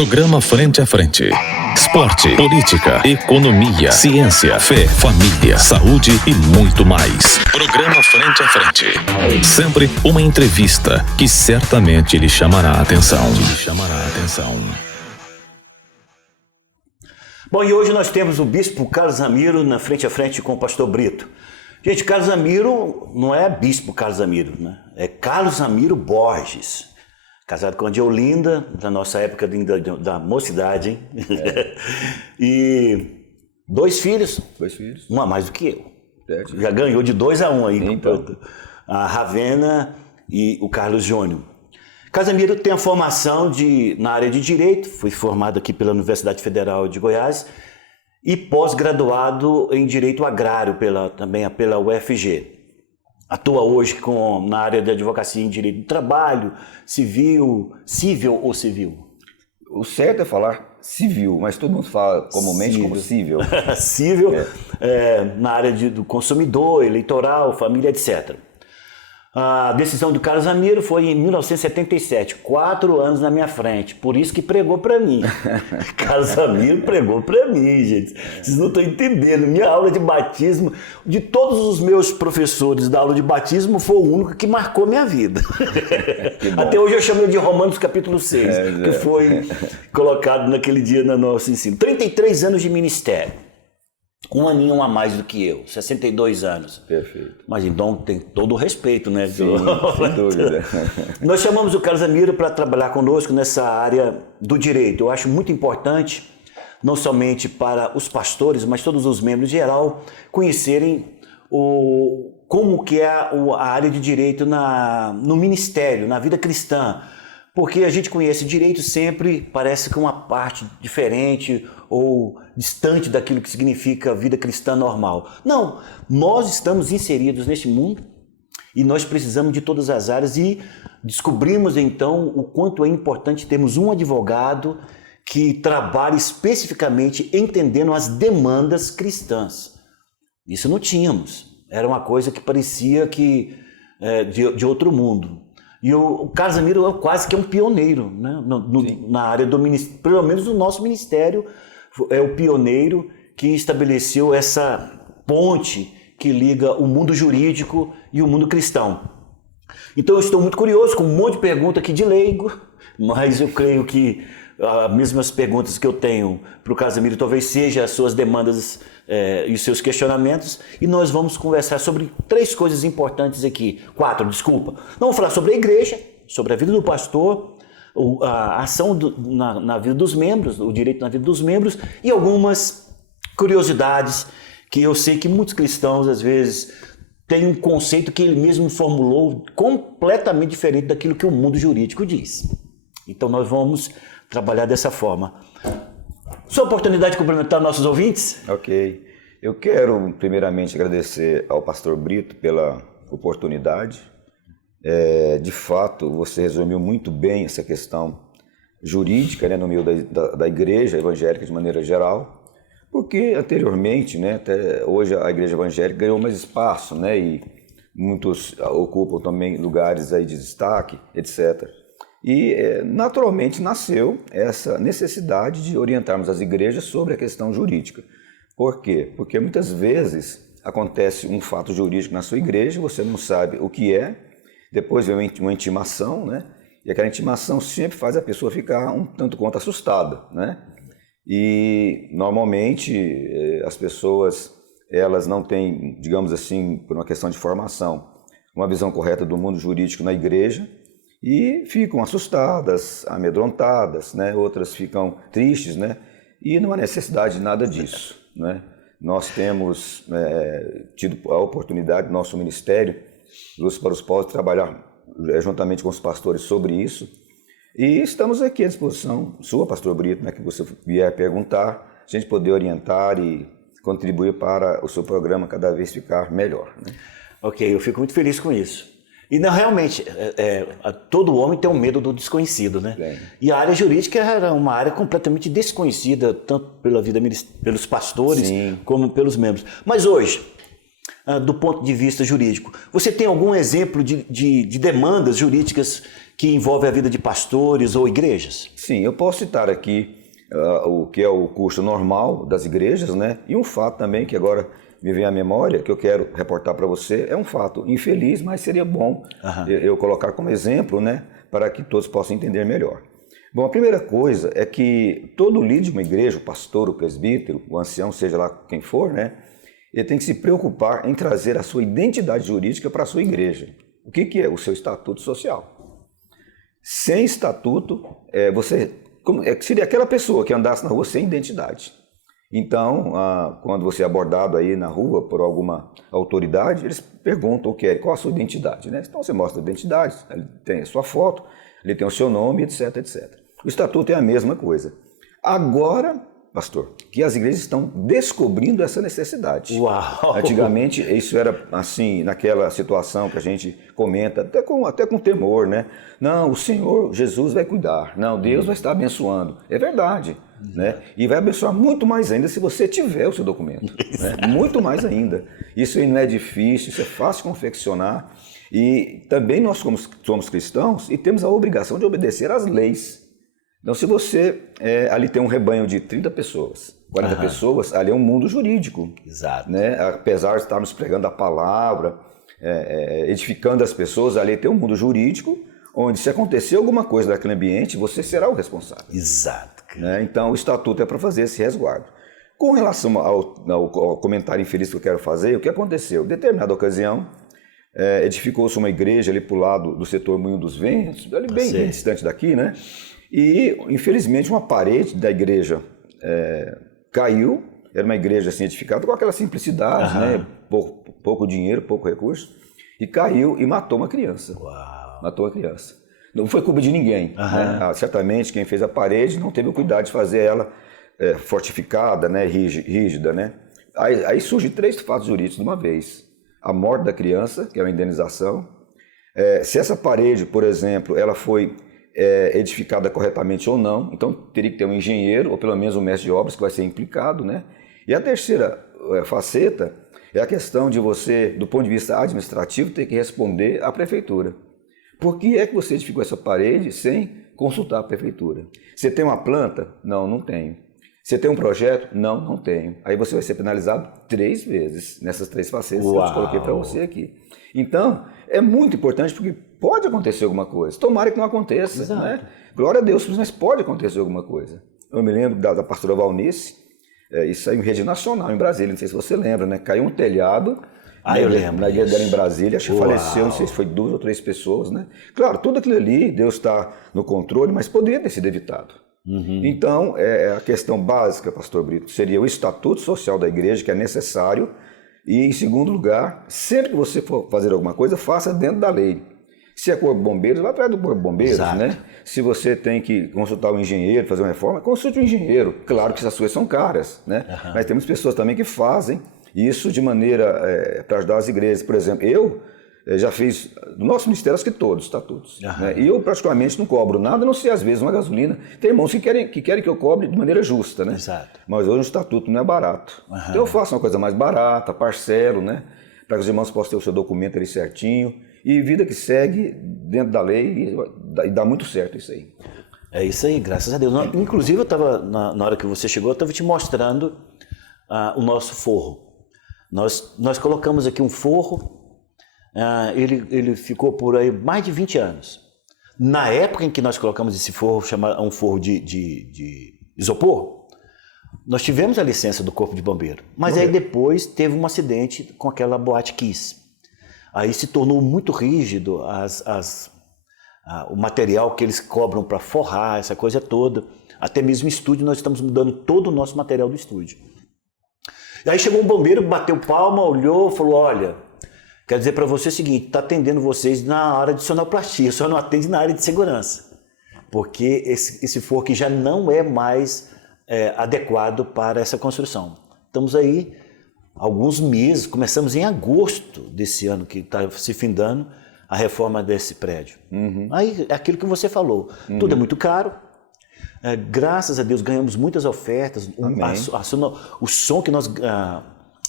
Programa Frente a Frente. Esporte, política, economia, ciência, fé, família, saúde e muito mais. Programa Frente a Frente. Sempre uma entrevista que certamente lhe chamará a atenção. Bom, e hoje nós temos o bispo Carlos Zamiro na Frente a Frente com o pastor Brito. Gente, Carlos Zamiro não é bispo Carlos Zamiro, né? É Carlos Zamiro Borges. Casado com a Diolinda, da nossa época da mocidade, hein? É. E dois filhos. Um a mais do que eu. Certo. Já ganhou de 2-1 aí. Então. A Ravena e o Carlos Júnior. Casimiro tem a formação na área de Direito, foi formado aqui pela Universidade Federal de Goiás e pós-graduado em Direito Agrário também pela UFG. Atua hoje na área de advocacia em Direito do Trabalho, civil ou civil? O certo é falar civil, mas todo mundo fala comumente como civil. Civil, na área do consumidor, eleitoral, família, etc. A decisão do Carlos Zamiro foi em 1977, 4 anos na minha frente, por isso que pregou para mim. Carlos Zamiro pregou para mim, gente. Vocês não estão entendendo. Minha aula de batismo, de todos os meus professores da aula de batismo, foi o único que marcou minha vida. Até hoje eu chamo de Romanos capítulo 6, que foi colocado naquele dia no nosso ensino. 33 anos de ministério. Um aninho a mais do que eu, 62 anos. Perfeito. Mas então tem todo o respeito, né? Sim, sem dúvida. Nós chamamos o Carlos Zamiro para trabalhar conosco nessa área do direito. Eu acho muito importante, não somente para os pastores, mas todos os membros em geral, conhecerem como que é a área de direito no ministério, na vida cristã. Porque a gente conhece direito sempre, parece que uma parte diferente ou distante daquilo que significa a vida cristã normal. Não, nós estamos inseridos neste mundo e nós precisamos de todas as áreas e descobrimos então o quanto é importante termos um advogado que trabalhe especificamente entendendo as demandas cristãs. Isso não tínhamos, era uma coisa que parecia que de outro mundo. E o Carlos Zamiro é quase que um pioneiro, né? Na área do ministério, pelo menos no nosso ministério, é o pioneiro que estabeleceu essa ponte que liga o mundo jurídico e o mundo cristão. Então eu estou muito curioso com um monte de pergunta aqui de leigo, mas eu creio que as mesmas perguntas que eu tenho para o Carlos Zamiro talvez sejam as suas demandas e os seus questionamentos, e nós vamos conversar sobre 3 coisas importantes aqui. 4, desculpa. Vamos falar sobre a igreja, sobre a vida do pastor, a ação na vida dos membros, o direito na vida dos membros e algumas curiosidades que eu sei que muitos cristãos às vezes têm um conceito que ele mesmo formulou completamente diferente daquilo que o mundo jurídico diz. Então nós vamos trabalhar dessa forma. Sua oportunidade de cumprimentar nossos ouvintes? Ok. Eu quero primeiramente agradecer ao pastor Brito pela oportunidade. De fato, você resumiu muito bem essa questão jurídica, né, no meio da igreja evangélica de maneira geral, porque anteriormente, né, até hoje a igreja evangélica ganhou mais espaço, né, e muitos ocupam também lugares aí de destaque, etc. E naturalmente nasceu essa necessidade de orientarmos as igrejas sobre a questão jurídica. Por quê? Porque muitas vezes acontece um fato jurídico na sua igreja, você não sabe o que é, depois vem uma intimação, né? E aquela intimação sempre faz a pessoa ficar um tanto quanto assustada, né? E normalmente as pessoas, elas não têm, digamos assim, por uma questão de formação, uma visão correta do mundo jurídico na igreja, e ficam assustadas, amedrontadas, né? Outras ficam tristes, né? E não há necessidade de nada disso, né? Nós temos tido a oportunidade, nosso ministério, Luz para os Povos, de trabalhar juntamente com os pastores sobre isso. E estamos aqui à disposição, sua, pastor Brito, né? Que você vier perguntar, a gente poder orientar e contribuir para o seu programa cada vez ficar melhor, né? Ok, eu fico muito feliz com isso. E não, realmente, todo homem tem um medo do desconhecido, né? Bem. E a área jurídica era uma área completamente desconhecida, tanto pelos pastores, sim, como pelos membros. Mas hoje, do ponto de vista jurídico, você tem algum exemplo de demandas jurídicas que envolve a vida de pastores ou igrejas? Sim, eu posso citar aqui o que é o custo normal das igrejas, né? E um fato também que agora me vem à memória, que eu quero reportar para você, é um fato infeliz, mas seria bom eu colocar como exemplo, né? Para que todos possam entender melhor. Bom, a primeira coisa é que todo líder de uma igreja, o pastor, o presbítero, o ancião, seja lá quem for, né? Ele tem que se preocupar em trazer a sua identidade jurídica para a sua igreja. O que é o seu estatuto social? Sem estatuto, seria aquela pessoa que andasse na rua sem identidade. Então, quando você é abordado aí na rua por alguma autoridade, eles perguntam qual a sua identidade, né? Então você mostra a identidade, ele tem a sua foto, ele tem o seu nome, etc, etc. O estatuto é a mesma coisa. Agora, pastor, que as igrejas estão descobrindo essa necessidade. Uau! Antigamente, isso era assim, naquela situação que a gente comenta, até com temor, né? Não, o Senhor Jesus vai cuidar. Não, Deus vai estar abençoando. É verdade, né? E vai abençoar muito mais ainda se você tiver o seu documento. Né? Muito mais ainda. Isso aí não é difícil, isso é fácil de confeccionar. E também nós somos cristãos e temos a obrigação de obedecer às leis. Então, se você ali tem um rebanho de 30 pessoas, 40 pessoas, ali é um mundo jurídico. Exato. Né? Apesar de estarmos pregando a palavra, edificando as pessoas, ali tem um mundo jurídico, onde se acontecer alguma coisa naquele ambiente, você será o responsável. Exato. Né? Então, o estatuto é para fazer esse resguardo. Com relação ao comentário infeliz que eu quero fazer, o que aconteceu? Em determinada ocasião, edificou-se uma igreja ali para o lado do setor Moinho dos Ventos, ali bem distante daqui, né? E, infelizmente, uma parede da igreja caiu. Era uma igreja assim edificada com aquela simplicidade, né? Pouco dinheiro, pouco recurso. E caiu e matou uma criança. Uau. Matou a criança. Não foi culpa de ninguém. Né? Certamente, quem fez a parede não teve o cuidado de fazer ela fortificada, né? Rígida, né? Aí surgem 3 fatos jurídicos de uma vez. A morte da criança, que é uma indenização. Se essa parede, por exemplo, ela foi edificada corretamente ou não, então teria que ter um engenheiro, ou pelo menos um mestre de obras que vai ser implicado, né? E a terceira faceta é a questão de você, do ponto de vista administrativo, ter que responder à prefeitura. Por que é que você edificou essa parede sem consultar a prefeitura? Você tem uma planta? Não, não tenho. Você tem um projeto? Não, não tenho. Aí você vai ser penalizado 3 vezes nessas 3 facetas que eu te coloquei para você aqui. Então, é muito importante porque pode acontecer alguma coisa. Tomara que não aconteça, né? Glória a Deus, mas pode acontecer alguma coisa. Eu me lembro da pastora Valnice, isso aí em rede nacional, em Brasília, não sei se você lembra, né? Caiu um telhado eu lembro na igreja dela em Brasília, acho que faleceu, não sei se foi 2 ou 3 pessoas, né? Claro, tudo aquilo ali, Deus está no controle, mas poderia ter sido evitado. Então, a questão básica, pastor Brito, seria o estatuto social da igreja, que é necessário, e em segundo lugar, sempre que você for fazer alguma coisa, faça dentro da lei. Se é corpo de bombeiros, lá atrás do corpo de bombeiros, né? Se você tem que consultar um engenheiro, fazer uma reforma, consulte um engenheiro. Claro que essas coisas são caras, né? Mas temos pessoas também que fazem isso de maneira para ajudar as igrejas. Por exemplo, eu já fiz, do nosso ministério, acho que todos os estatutos. Né? E eu praticamente não cobro nada, a não sei às vezes uma gasolina. Tem irmãos que querem que eu cobre de maneira justa, né? Exato. Mas hoje o estatuto não é barato. Então eu faço uma coisa mais barata, parcelo, né? Para que os irmãos possam ter o seu documento ali certinho. E vida que segue dentro da lei e dá muito certo isso aí. É isso aí, graças a Deus. Inclusive, eu estava, na hora que você chegou, eu estava te mostrando o nosso forro. Nós colocamos aqui um forro, ele ficou por aí mais de 20 anos. Na época em que nós colocamos esse forro, chamado um forro de isopor, nós tivemos a licença do Corpo de Bombeiro. Mas aí depois teve um acidente com aquela Boate Kiss. Aí se tornou muito rígido o material que eles cobram para forrar, essa coisa toda. Até mesmo estúdio, nós estamos mudando todo o nosso material do estúdio. E aí chegou um bombeiro, bateu palma, olhou, falou, olha, quero dizer para você o seguinte, está atendendo vocês na área de sonoplastia, só não atende na área de segurança. Porque esse forro aqui já não é mais adequado para essa construção. Estamos aí alguns meses, começamos em agosto desse ano, que está se findando a reforma desse prédio. Aí, aquilo que você falou, tudo é muito caro, graças a Deus ganhamos muitas ofertas, o som que nós...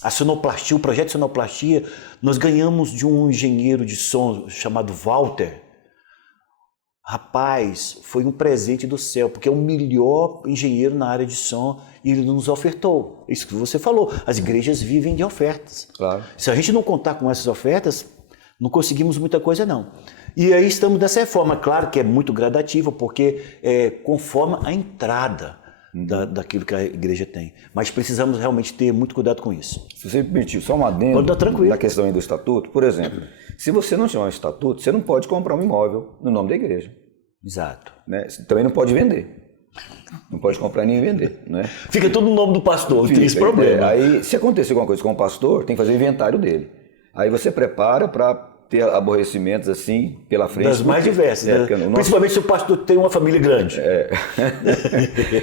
A sonoplastia, o projeto de sonoplastia, nós ganhamos de um engenheiro de som chamado Walter, rapaz, foi um presente do céu, porque é o melhor engenheiro na área de som e ele nos ofertou. Isso que você falou, as igrejas vivem de ofertas. Claro. Se a gente não contar com essas ofertas, não conseguimos muita coisa não. E aí estamos dessa forma, claro que é muito gradativa, porque conforme a entrada daquilo que a igreja tem. Mas precisamos realmente ter muito cuidado com isso. Se você me permitir, só um adendo na questão aí do estatuto, por exemplo, se você não tiver um estatuto, você não pode comprar um imóvel no nome da igreja. Exato. Né? Você também não pode vender. Não pode comprar nem vender. Né? Fica tudo no nome do pastor, tem esse problema. Aí, se acontecer alguma coisa com o pastor, tem que fazer o inventário dele. Aí você prepara para ter aborrecimentos assim pela frente. Das mais diversas, né? Principalmente se o pastor tem uma família grande.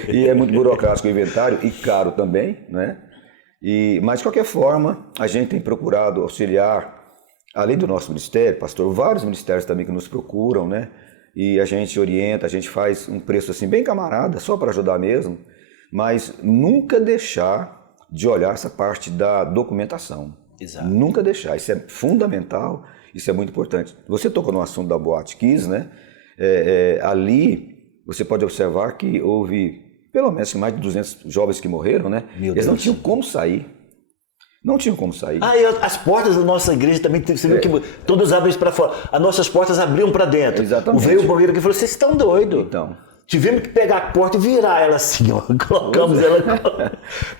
E é muito burocrático o inventário e caro também, né? Mas de qualquer forma, a gente tem procurado auxiliar, além do nosso ministério, pastor, vários ministérios também que nos procuram, né? E a gente orienta, a gente faz um preço assim bem camarada, só para ajudar mesmo, mas nunca deixar de olhar essa parte da documentação. Exato. Nunca deixar, isso é fundamental. Isso é muito importante. Você tocou no assunto da Boate Kiss, né? Ali você pode observar que houve pelo menos mais de 200 jovens que morreram, né? Eles não tinham como sair. Não tinham como sair. E as portas da nossa igreja também, você viu que todas abrem para fora. As nossas portas abriam para dentro. Exatamente. Veio o bombeiro aqui e falou, vocês estão doidos. Então. Tivemos que pegar a porta e virar ela assim, ó. Colocamos ela.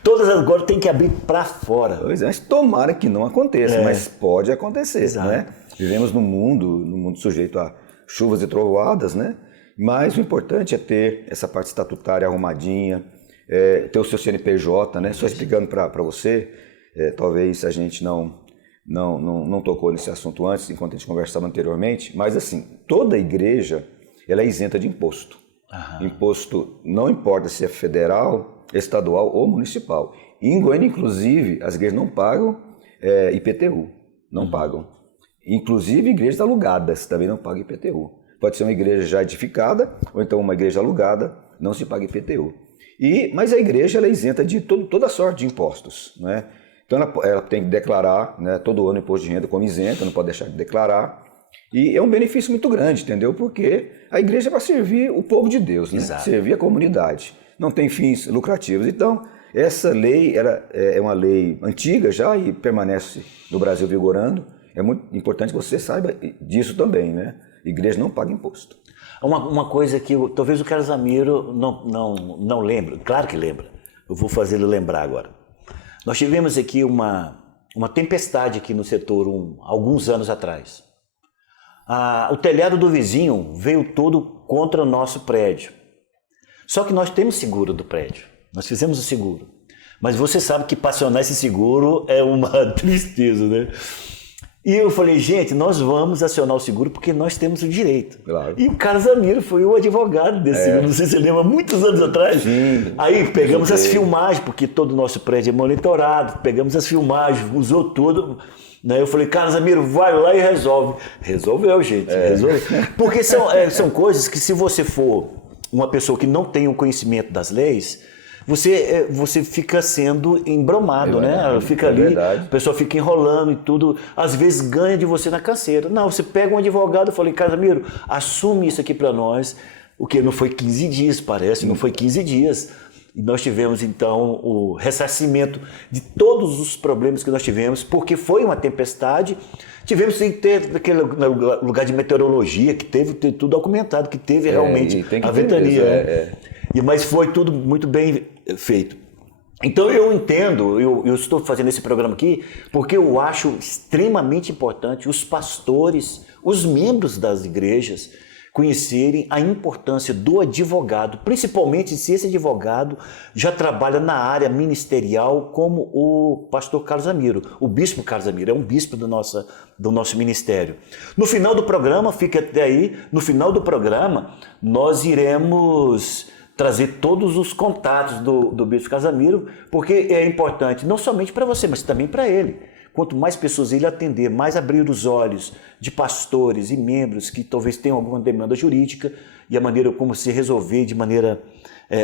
Todas agora tem que abrir para fora. Pois é, tomara que não aconteça, mas pode acontecer, exato, né? Vivemos num mundo sujeito a chuvas e trovoadas, né? Mas o importante é ter essa parte estatutária arrumadinha, ter o seu CNPJ, né? Só explicando para você, talvez a gente não tocou nesse assunto antes, enquanto a gente conversava anteriormente, mas assim, toda igreja ela é isenta de imposto. Aham. Imposto não importa se é federal, estadual ou municipal. Em Goiânia, inclusive, as igrejas não pagam IPTU, não pagam. Inclusive, igrejas alugadas também não pagam IPTU. Pode ser uma igreja já edificada ou então uma igreja alugada, não se paga IPTU. Mas a igreja ela é isenta de toda sorte de impostos, né? Então ela tem que declarar, né, todo ano imposto de renda como isenta, não pode deixar de declarar. E é um benefício muito grande, entendeu? Porque a igreja é para servir o povo de Deus, né? Servir a comunidade. Não tem fins lucrativos. Então, essa lei é uma lei antiga já e permanece no Brasil vigorando. É muito importante que você saiba disso também, né? A igreja não paga imposto. Uma coisa que talvez o Carlos Zamiro não lembre, claro que lembra. Eu vou fazê-lo lembrar agora. Nós tivemos aqui uma tempestade aqui no setor alguns anos atrás. O telhado do vizinho veio todo contra o nosso prédio. Só que nós temos seguro do prédio. Nós fizemos o seguro. Mas você sabe que para acionar esse seguro é uma tristeza, né? E eu falei, gente, nós vamos acionar o seguro porque nós temos o direito. Claro. E o Carlos Zamiro foi o advogado desse seguro, não sei se você lembra, muitos anos atrás. Sim, aí pegamos as filmagens, porque todo o nosso prédio é monitorado, pegamos as filmagens, usou tudo. Eu falei, Carlos Zamiro, vai lá e resolve. Resolveu, gente, resolveu. Porque são coisas que se você for uma pessoa que não tem o conhecimento das leis, você fica sendo embromado, né? Fica ali, a pessoa fica enrolando e tudo, às vezes ganha de você na canseira. Não, você pega um advogado e fala, Carlos Zamiro, assume isso aqui para nós, o que não foi 15 dias, parece, não foi 15 dias. E nós tivemos, então, o ressarcimento de todos os problemas que nós tivemos, porque foi uma tempestade. Tivemos que ter aquele lugar de meteorologia, que teve tudo documentado, que teve realmente a ventania. Mas foi tudo muito bem feito. Então eu entendo, eu estou fazendo esse programa aqui, porque eu acho extremamente importante os pastores, os membros das igrejas, conhecerem a importância do advogado, principalmente se esse advogado já trabalha na área ministerial, como o pastor Carlos Zamiro, o bispo Carlos Zamiro, é um bispo do nosso ministério. No final do programa, fica até aí, no final do programa, nós iremos trazer todos os contatos do bispo Carlos Zamiro, porque é importante não somente para você, mas também para ele. Quanto mais pessoas ele atender, mais abrir os olhos de pastores e membros que talvez tenham alguma demanda jurídica e a maneira como se resolver de maneira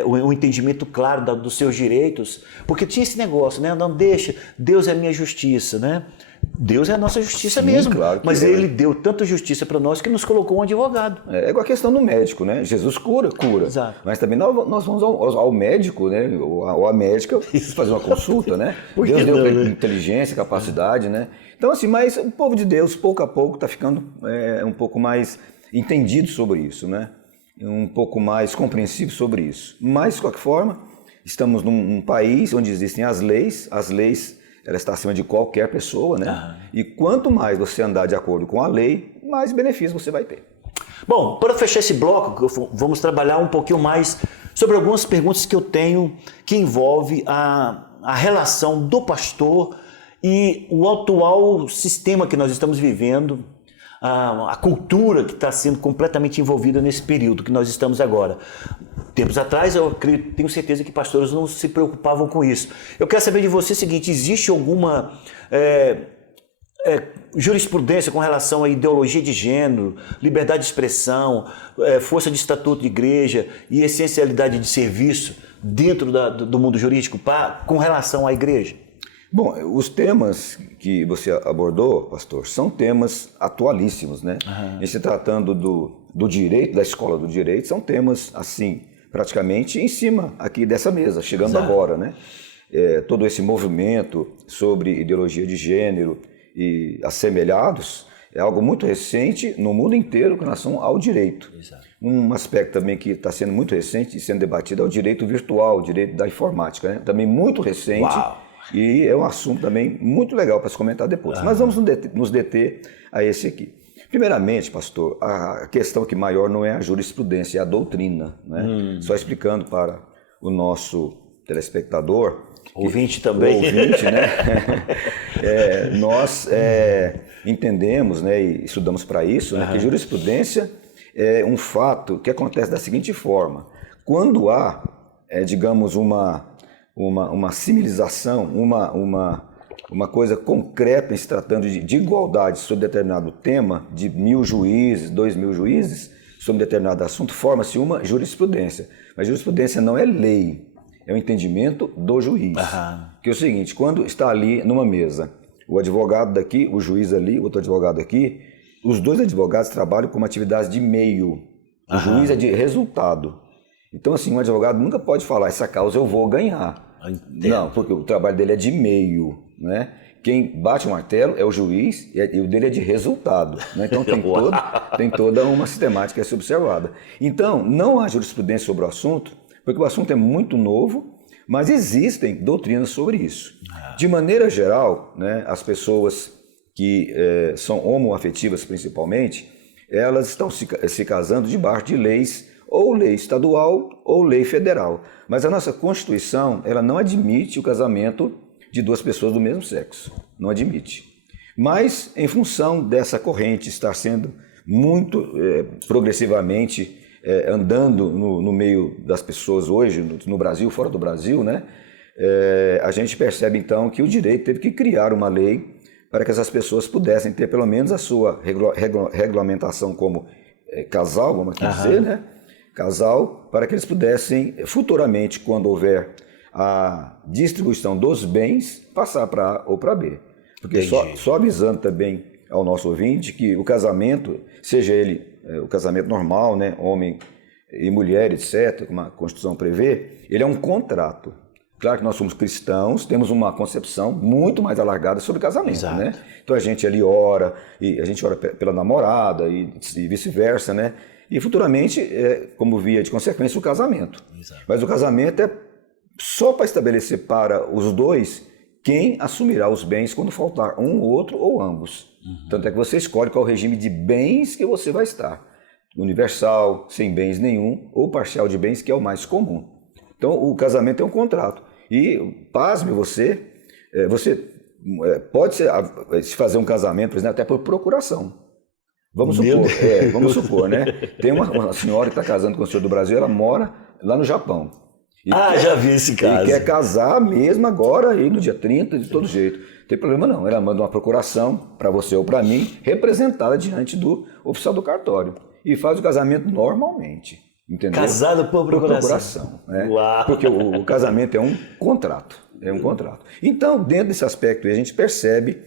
um entendimento claro dos seus direitos, porque tinha esse negócio, né? Não deixa, Deus é a minha justiça, né? Deus é a nossa justiça mesmo, claro que mas é. Ele deu tanta justiça para nós que nos colocou um advogado. É igual a questão do médico, né? Jesus cura. Exato. Mas também nós vamos ao médico, né? Ou à médica, fazer uma consulta, né? Por que Deus deu não, né? inteligência, capacidade, né? Então, assim, mas o povo de Deus, pouco a pouco, está ficando um pouco mais entendido sobre isso, né? Um pouco mais compreensivo sobre isso. Mas, de qualquer forma, estamos num país onde existem as leis ela está acima de qualquer pessoa, né? E quanto mais você andar de acordo com a lei, mais benefícios você vai ter. Bom, para fechar esse bloco, vamos trabalhar um pouquinho mais sobre algumas perguntas que eu tenho que envolve a relação do pastor e o atual sistema que nós estamos vivendo, a cultura que está sendo completamente envolvida nesse período que nós estamos agora. Tempos atrás, tenho certeza que pastores não se preocupavam com isso. Eu quero saber de você o seguinte, existe alguma jurisprudência com relação à ideologia de gênero, liberdade de expressão, força de estatuto de igreja e essencialidade de serviço dentro do mundo jurídico com relação à igreja? Bom, os temas que você abordou, pastor, são temas atualíssimos, né? Em se tratando do direito, da escola do direito, são temas, assim, praticamente em cima aqui dessa mesa, chegando Exato. agora, né? Todo esse movimento sobre ideologia de gênero e assemelhados é algo muito recente no mundo inteiro com relação ao direito. Exato. Um aspecto também que está sendo muito recente e sendo debatido é o direito virtual, o direito da informática, né? Também muito recente. Uau. E é um assunto também muito legal para se comentar depois. Mas vamos nos deter a esse aqui. Primeiramente, pastor, a questão que maior não é a jurisprudência, é a doutrina, né? Só explicando para o nosso telespectador... Ouvinte também. Ouvinte, né? Nós entendemos, né, e estudamos para isso, né, que jurisprudência é um fato que acontece da seguinte forma. Quando há, digamos, uma civilização, uma coisa concreta em se tratando de igualdade sobre determinado tema, de 1.000 juízes, 2.000 juízes, sobre determinado assunto, forma-se uma jurisprudência. Mas jurisprudência não é lei, é o entendimento do juiz. Que é o seguinte, quando está ali numa mesa, o advogado daqui, o juiz ali, o outro advogado aqui, os dois advogados trabalham com uma atividade de meio. O juiz é de resultado. Então, assim, um advogado nunca pode falar, essa causa eu vou ganhar. Não, porque o trabalho dele é de meio, né? Quem bate o martelo é o juiz e o dele é de resultado, né? Então tem toda uma sistemática a ser observada. Então, não há jurisprudência sobre o assunto, porque o assunto é muito novo, mas existem doutrinas sobre isso. De maneira geral, né, as pessoas que são homoafetivas principalmente, elas estão se casando debaixo de leis, ou lei estadual ou lei federal. Mas a nossa Constituição, ela não admite o casamento de duas pessoas do mesmo sexo. Não admite. Mas, em função dessa corrente estar sendo muito progressivamente andando no meio das pessoas hoje, no Brasil, fora do Brasil, né? A gente percebe, então, que o direito teve que criar uma lei para que essas pessoas pudessem ter, pelo menos, a sua regulamentação como casal, vamos aqui dizer, né? Casal, para que eles pudessem, futuramente, quando houver a distribuição dos bens, passar para A ou para B. Porque só avisando também ao nosso ouvinte que o casamento, seja ele o casamento normal, né, homem e mulher, etc., como a Constituição prevê, ele é um contrato. Claro que nós somos cristãos, temos uma concepção muito mais alargada sobre casamento, né? Então a gente ali ora, e a gente ora pela namorada e vice-versa, né? E futuramente, como via de consequência, o casamento. Exato. Mas o casamento é só para estabelecer para os dois quem assumirá os bens quando faltar um, outro ou ambos. Tanto é que você escolhe qual regime de bens que você vai estar. Universal, sem bens nenhum, ou parcial de bens, que é o mais comum. Então, o casamento é um contrato. E, pasme você pode se fazer um casamento, por exemplo, até por procuração. Vamos supor, né? Tem uma senhora que está casando com o senhor do Brasil, ela mora lá no Japão. Já vi esse caso. E quer casar mesmo agora, aí no dia 30, de todo jeito. Não tem problema não, ela manda uma procuração para você ou para mim, representada diante do oficial do cartório. E faz o casamento normalmente. Entendeu? Casado por procuração. Né? Uau. Porque o casamento é um contrato. Então, dentro desse aspecto, a gente percebe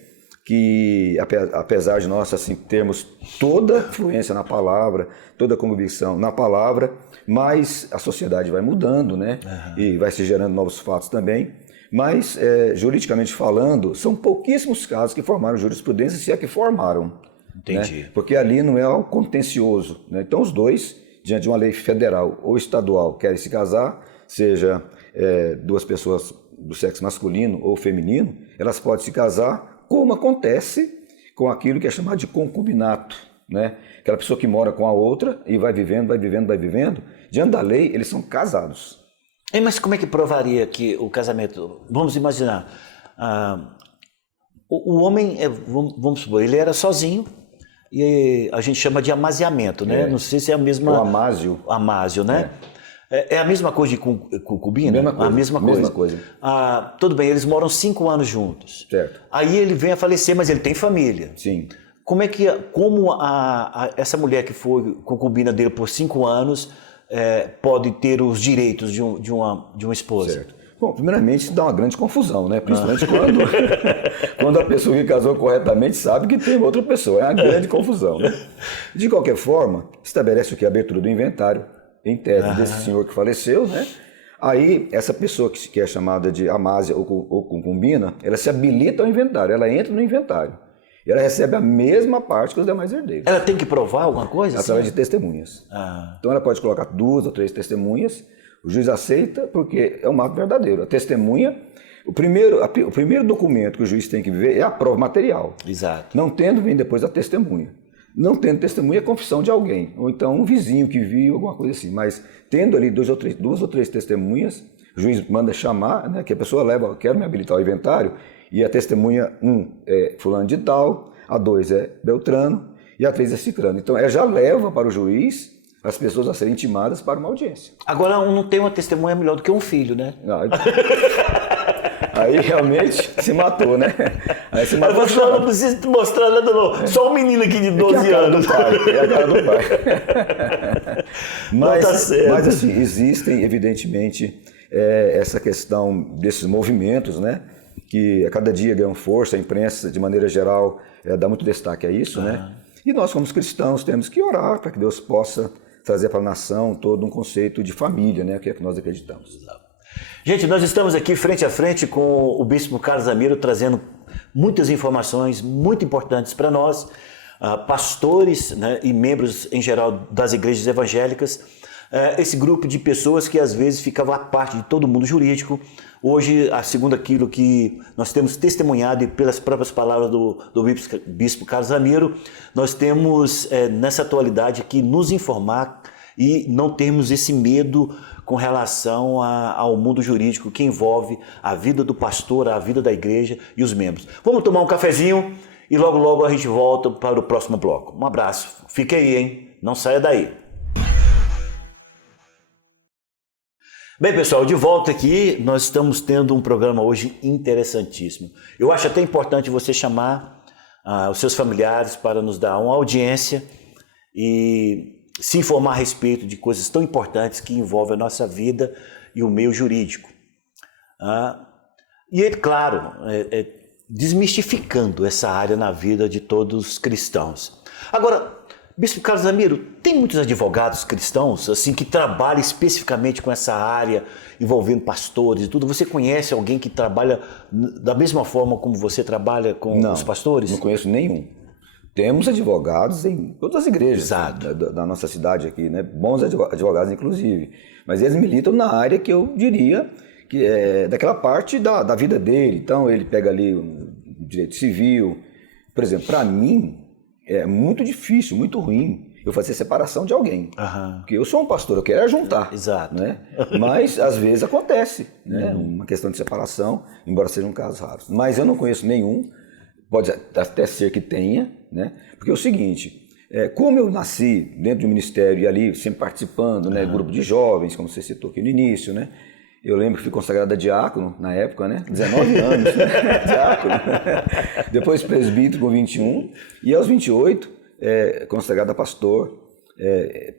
que, apesar de nós assim, termos toda a fluência na palavra, toda a convicção na palavra, mas a sociedade vai mudando, né? E vai se gerando novos fatos também. Mas, juridicamente falando, são pouquíssimos casos que formaram jurisprudência, se é que formaram. Entendi. Né? Porque ali não é algo contencioso. Né? Então, os dois, diante de uma lei federal ou estadual, querem se casar, seja duas pessoas do sexo masculino ou feminino, elas podem se casar, como acontece com aquilo que é chamado de concubinato. Né? Aquela pessoa que mora com a outra e vai vivendo. Diante da lei, eles são casados. Mas como é que provaria que o casamento... Vamos imaginar, o homem, vamos supor, ele era sozinho, e a gente chama de amaziamento, né? Não sei se é a mesma... O amásio. Amásio, né? É a mesma coisa de concubina? Mesma coisa. Tudo bem, eles moram 5 anos juntos. Certo. Aí ele vem a falecer, mas ele tem família. Sim. Como essa mulher que foi concubina dele por 5 anos pode ter os direitos de uma esposa? Certo. Bom, primeiramente isso dá uma grande confusão, né? Principalmente quando a pessoa que casou corretamente sabe que tem outra pessoa. É uma grande confusão, né? De qualquer forma, estabelece o que? A abertura do inventário, em tese desse senhor que faleceu, né? Aí, essa pessoa que é chamada de amásia ou concubina, ela se habilita ao inventário, ela entra no inventário. E ela recebe a mesma parte que os demais herdeiros. Ela tem que provar alguma coisa? Através de testemunhas. Então ela pode colocar 2 ou 3 testemunhas, o juiz aceita porque é um ato verdadeiro. A testemunha, o primeiro documento que o juiz tem que ver é a prova material. Exato. Não tendo, vem depois a testemunha. Não tendo testemunha, é confissão de alguém. Ou então um vizinho que viu, alguma coisa assim. Mas tendo ali 2 ou 3 testemunhas, o juiz manda chamar, né, que a pessoa leva, quero me habilitar ao inventário, e a testemunha 1 é fulano de tal, a 2 é Beltrano e a 3 é Cicrano. Então, já leva para o juiz as pessoas a serem intimadas para uma audiência. Agora, não tem uma testemunha melhor do que um filho, né? Aí realmente se matou, né? Aí se matou. Não precisa mostrar nada não. Só um menino aqui de 12 anos. É a cara do pai. Mas assim, existem, evidentemente, essa questão desses movimentos, né? Que a cada dia ganham força, a imprensa, de maneira geral, dá muito destaque a isso, né? E nós, como cristãos, temos que orar para que Deus possa trazer para a nação todo um conceito de família, né? Que é que nós acreditamos. Gente, nós estamos aqui frente a frente com o Bispo Carlos Zamiro, trazendo muitas informações muito importantes para nós, pastores, né, e membros em geral das igrejas evangélicas, esse grupo de pessoas que às vezes ficavam à parte de todo mundo jurídico. Hoje, segundo aquilo que nós temos testemunhado e pelas próprias palavras do Bispo Carlos Zamiro, nós temos nessa atualidade que nos informar e não termos esse medo com relação ao mundo jurídico que envolve a vida do pastor, a vida da igreja e os membros. Vamos tomar um cafezinho e logo logo a gente volta para o próximo bloco. Um abraço. Fique aí, hein? Não saia daí. Bem, pessoal, de volta aqui, nós estamos tendo um programa hoje interessantíssimo. Eu acho até importante você chamar os seus familiares para nos dar uma audiência e se informar a respeito de coisas tão importantes que envolvem a nossa vida e o meio jurídico. E, claro, desmistificando essa área na vida de todos os cristãos. Agora, Bispo Carlos Zamiro, tem muitos advogados cristãos assim que trabalham especificamente com essa área, envolvendo pastores e tudo? Você conhece alguém que trabalha da mesma forma como você trabalha com os pastores? Não conheço nenhum. Temos advogados em todas as igrejas da nossa cidade aqui, né? Bons advogados, inclusive. Mas eles militam na área que eu diria que é daquela parte da vida dele. Então, ele pega ali o direito civil. Por exemplo, para mim, é muito difícil, muito ruim eu fazer separação de alguém. Porque eu sou um pastor, eu quero juntar. Exato. Né? Mas, às vezes, acontece, né? Uma questão de separação, embora sejam casos raros. Mas eu não conheço nenhum, pode até ser que tenha, né? Porque é o seguinte, como eu nasci dentro de um ministério e ali sempre participando, né? Grupo de jovens, como você citou aqui no início, né? Eu lembro que fui consagrado a diácono na época, né? 19 anos, né? Diácono. Depois presbítero com 21 e aos 28 consagrado a pastor.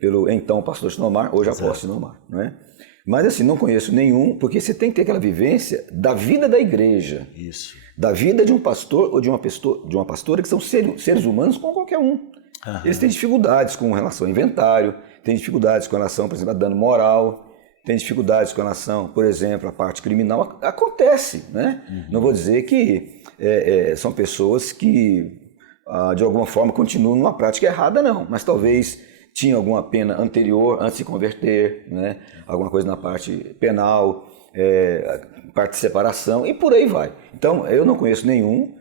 pelo então pastor Sinomar, hoje apóstolo Sinomar, não é? Mas assim, não conheço nenhum, porque você tem que ter aquela vivência da vida da igreja. Isso. Da vida de um pastor ou de uma pastora, que são seres humanos como qualquer um. Eles têm dificuldades com relação ao inventário, têm dificuldades com relação, por exemplo, a dano moral, têm dificuldades com relação, por exemplo, à parte criminal. Acontece, né? Não vou dizer que são pessoas que, de alguma forma, continuam numa prática errada, não. Mas talvez tinha alguma pena anterior, antes de se converter, né? Alguma coisa na parte penal, parte de separação, e por aí vai. Então, eu não conheço nenhum,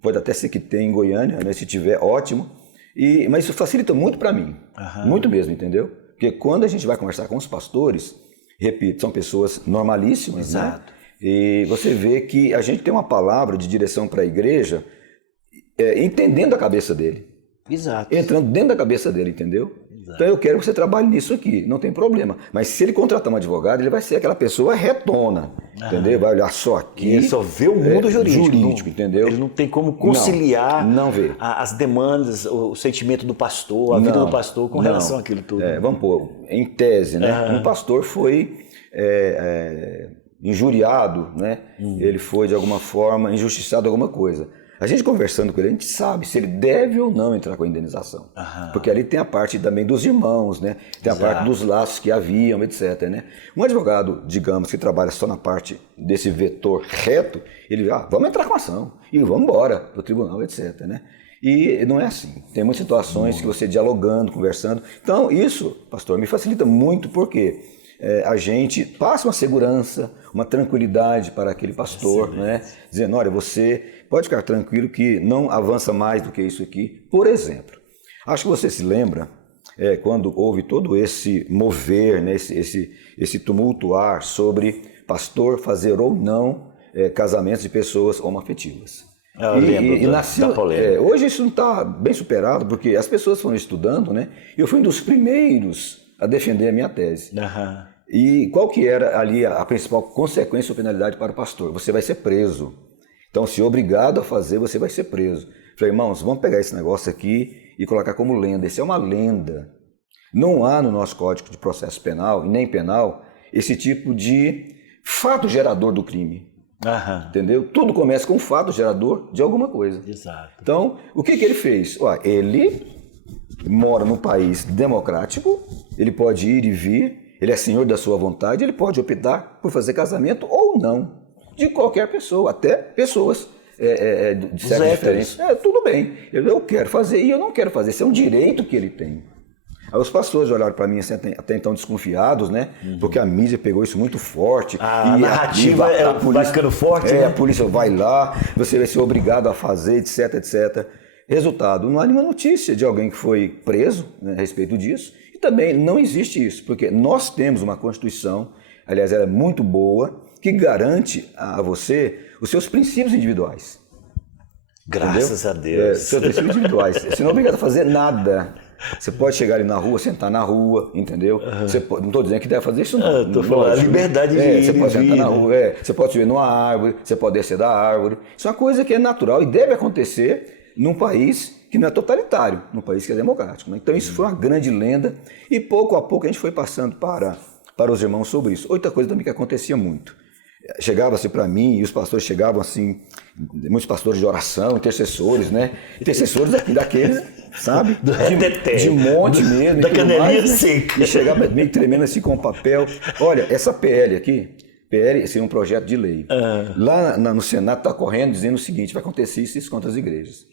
pode até ser que tenha em Goiânia, né? Se tiver, ótimo. Mas isso facilita muito para mim, muito mesmo, entendeu? Porque quando a gente vai conversar com os pastores, repito, são pessoas normalíssimas, né? E você vê que a gente tem uma palavra de direção para a igreja, entendendo a cabeça dele. Exato. Entrando dentro da cabeça dele, entendeu? Exato. Então eu quero que você trabalhe nisso aqui, não tem problema. Mas se ele contratar um advogado, ele vai ser aquela pessoa retona, entendeu? Vai olhar só aqui. E ele só vê o mundo jurídico, entendeu? Ele não tem como conciliar não vê. As demandas, o sentimento do pastor, a vida do pastor com relação àquilo tudo. Vamos pôr, em tese, né? Um pastor foi injuriado, né? Ele foi, de alguma forma, injustiçado alguma coisa. A gente conversando com ele, a gente sabe se ele deve ou não entrar com a indenização. Porque ali tem a parte também dos irmãos, né? Tem a parte dos laços que haviam, etc. Né? Um advogado, digamos, que trabalha só na parte desse vetor reto, ele vamos entrar com ação e vamos embora para o tribunal, etc. Né? E não é assim. Tem muitas situações que você dialogando, conversando. Então, isso, pastor, me facilita muito porque a gente passa uma segurança, uma tranquilidade para aquele pastor, né? Dizendo, olha, você pode ficar tranquilo que não avança mais do que isso aqui. Por exemplo, acho que você se lembra quando houve todo esse mover, né? esse tumultuar sobre pastor fazer ou não casamentos de pessoas homoafetivas. Eu lembro da polêmica. Hoje isso não está bem superado, porque as pessoas foram estudando, né? E eu fui um dos primeiros a defender a minha tese. E qual que era ali a principal consequência ou penalidade para o pastor? Você vai ser preso. Então, se obrigado a fazer, você vai ser preso. Falei, irmãos, vamos pegar esse negócio aqui e colocar como lenda. Isso é uma lenda. Não há no nosso Código de Processo Penal, e nem penal, esse tipo de fato gerador do crime. Entendeu? Tudo começa com um fato gerador de alguma coisa. Exato. Então, o que ele fez? Ele mora num país democrático, ele pode ir e vir, ele é senhor da sua vontade, ele pode optar por fazer casamento ou não. De qualquer pessoa, até pessoas de sexo diferente. Tudo bem, eu quero fazer e eu não quero fazer, isso é um direito que ele tem. Aí os pastores olharam para mim assim, até então desconfiados, né? Porque a mídia pegou isso muito forte. A narrativa vai ficando forte, né? A polícia vai lá, você vai ser obrigado a fazer, etc, etc. Resultado, não há nenhuma notícia de alguém que foi preso, né, a respeito disso. E também não existe isso, porque nós temos uma Constituição, aliás, ela é muito boa, que garante a você os seus princípios individuais. Graças a Deus. Seus princípios individuais. Você não é obrigado a fazer nada. Você pode chegar ali na rua, sentar na rua, entendeu? Você pode, não estou dizendo que deve fazer isso, não. Estou falando a liberdade de ir. Você pode sentar na rua, você pode subir numa árvore, você pode descer da árvore. Isso é uma coisa que é natural e deve acontecer num país que não é totalitário, num país que é democrático. Né? Então isso foi uma grande lenda e pouco a pouco a gente foi passando para os irmãos sobre isso. Outra coisa também que acontecia muito. Chegava-se para mim e os pastores chegavam assim, muitos pastores de oração, intercessores, né? Intercessores daqueles, sabe? De monte mesmo. Da canelinha seca. E chegava meio tremendo assim com o papel. Olha, essa PL aqui, esse é um projeto de lei. Lá no Senado está correndo dizendo o seguinte, vai acontecer isso contra as igrejas.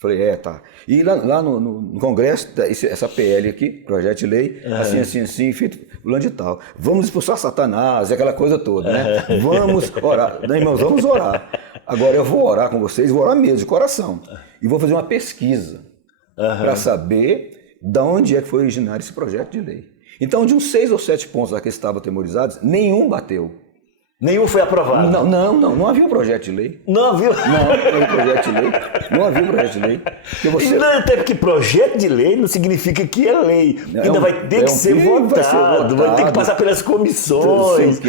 Falei, tá. E lá no Congresso, essa PL aqui, projeto de lei, assim, feito fulano de tal. Vamos expulsar Satanás, aquela coisa toda, né? Vamos orar. Não, irmãos, vamos orar. Agora eu vou orar com vocês, vou orar mesmo, de coração. E vou fazer uma pesquisa para saber de onde é que foi originário esse projeto de lei. Então, de uns 6 ou 7 pontos lá que estavam atemorizados, nenhum bateu. Nenhum foi aprovado? Não havia um projeto de lei. Não havia? Não havia projeto de lei. Não havia um projeto de lei. Até porque projeto de lei não significa que é lei. Ainda vai ter que ser votado, vai ter que passar pelas comissões,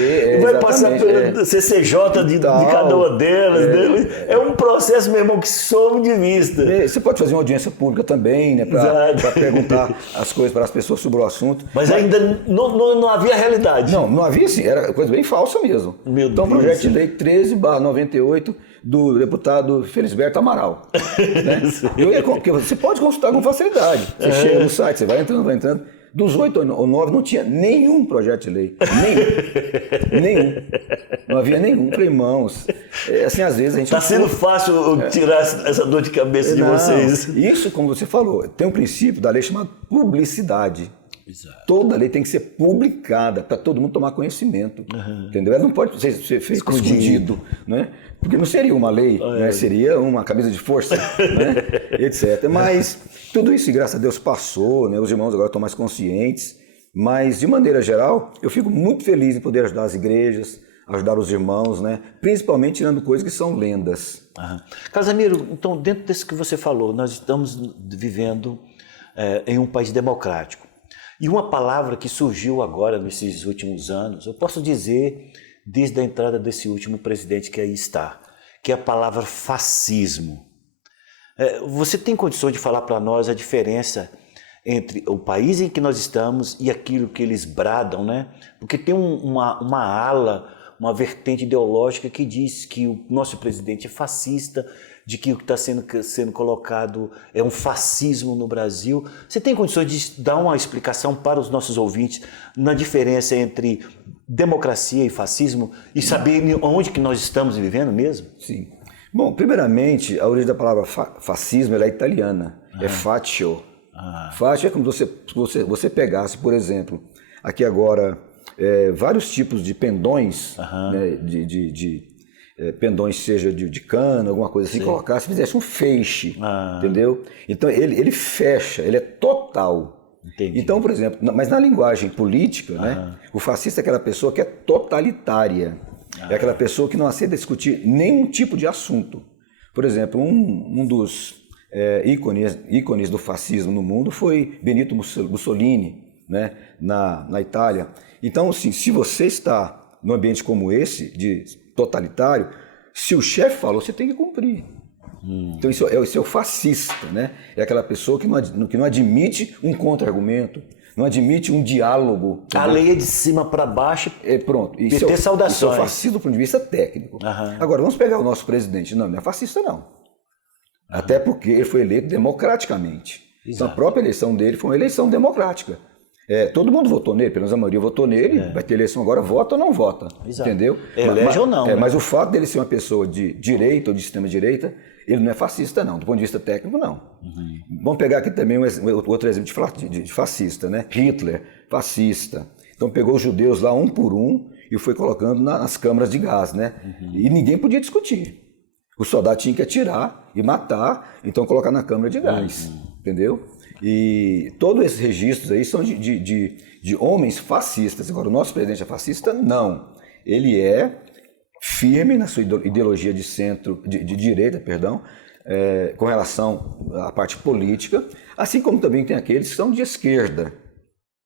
vai passar pela CCJ de cada uma delas. É um processo, meu irmão, que some de vista. Você pode fazer uma audiência pública também, né, para perguntar as coisas para as pessoas sobre o assunto. Mas ainda não havia realidade. Não havia sim, era coisa bem falsa mesmo. Então, projeto de lei 13/98 do deputado Felisberto Amaral. Né? Porque você pode consultar com facilidade. Você chega no site, você vai entrando. Dos 8 ou 9 não tinha nenhum projeto de lei. Nenhum. Não havia nenhum. Falei, irmãos, assim, às vezes a gente... Está sendo fácil tirar essa dor de cabeça de vocês. Isso, como você falou, tem um princípio da lei chamado publicidade. Exato. Toda lei tem que ser publicada para todo mundo tomar conhecimento, entendeu? Ela não pode ser feito escondido, né? Porque não seria uma lei, né? Seria uma camisa de força, né? Etc. Mas tudo isso, graças a Deus, passou, né? Os irmãos agora estão mais conscientes, mas de maneira geral, eu fico muito feliz em poder ajudar as igrejas, ajudar os irmãos, né? Principalmente tirando coisas que são lendas. Casimiro, então, dentro disso que você falou, nós estamos vivendo em um país democrático. E uma palavra que surgiu agora nesses últimos anos, eu posso dizer desde a entrada desse último presidente que aí está, que é a palavra fascismo. Você tem condições de falar para nós a diferença entre o país em que nós estamos e aquilo que eles bradam, né? Porque tem uma ala, uma vertente ideológica que diz que o nosso presidente é fascista, de que o que está sendo colocado é um fascismo no Brasil. Você tem condições de dar uma explicação para os nossos ouvintes na diferença entre democracia e fascismo e saber onde que nós estamos vivendo mesmo? Sim. Bom, primeiramente, a origem da palavra fascismo ela é italiana, é fascio. Fascio é como se você pegasse, por exemplo, aqui agora, vários tipos de pendões, né, pendões, seja de cana, alguma coisa assim, colocasse, fizesse um feixe, entendeu? Então ele fecha, ele é total. Entendi. Então, por exemplo, mas na linguagem política, né, o fascista é aquela pessoa que é totalitária, é aquela pessoa que não aceita discutir nenhum tipo de assunto. Por exemplo, um dos ícones do fascismo no mundo foi Benito Mussolini, né, na Itália. Então, assim, se você está num ambiente como esse, de totalitário, se o chefe falou, você tem que cumprir. Então isso é o fascista, né? É aquela pessoa que não admite um contra-argumento, não admite um diálogo. A lei é de cima para baixo. Pronto. Isso é saudações. Isso é fascismo do ponto de vista técnico. Agora, vamos pegar o nosso presidente. Não é fascista, não. Até porque ele foi eleito democraticamente. Então, a própria eleição dele foi uma eleição democrática. Todo mundo votou nele, pelo menos a maioria votou nele, vai ter eleição agora, vota ou não vota, entendeu? Elege ou não. Né? Mas o fato dele ser uma pessoa de direita ou de extrema-direita, ele não é fascista não, do ponto de vista técnico não. Vamos pegar aqui também outro exemplo de fascista, né? Hitler, fascista. Então pegou os judeus lá um por um e foi colocando nas câmaras de gás, né? E ninguém podia discutir. O soldado tinha que atirar e matar, então colocar na câmara de gás, entendeu? E todos esses registros aí são de homens fascistas. Agora, o nosso presidente é fascista? Não. Ele é firme na sua ideologia de centro, de direita, perdão, com relação à parte política, assim como também tem aqueles que são de esquerda,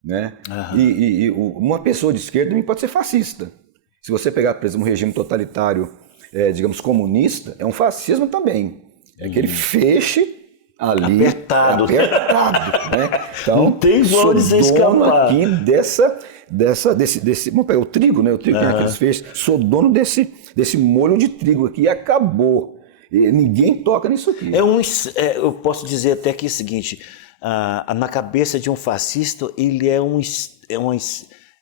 né? E uma pessoa de esquerda também pode ser fascista. Se você pegar, por exemplo, um regime totalitário, digamos, comunista, é um fascismo também. É aquele feixe ali, apertado, né? Então, não tem igual de você escapar. Aqui desse, vamos pegar o trigo, né? O trigo que aqueles feixes. Sou dono desse molho de trigo aqui e acabou. E ninguém toca nisso aqui. Eu posso dizer até que é o seguinte, na cabeça de um fascista, ele é um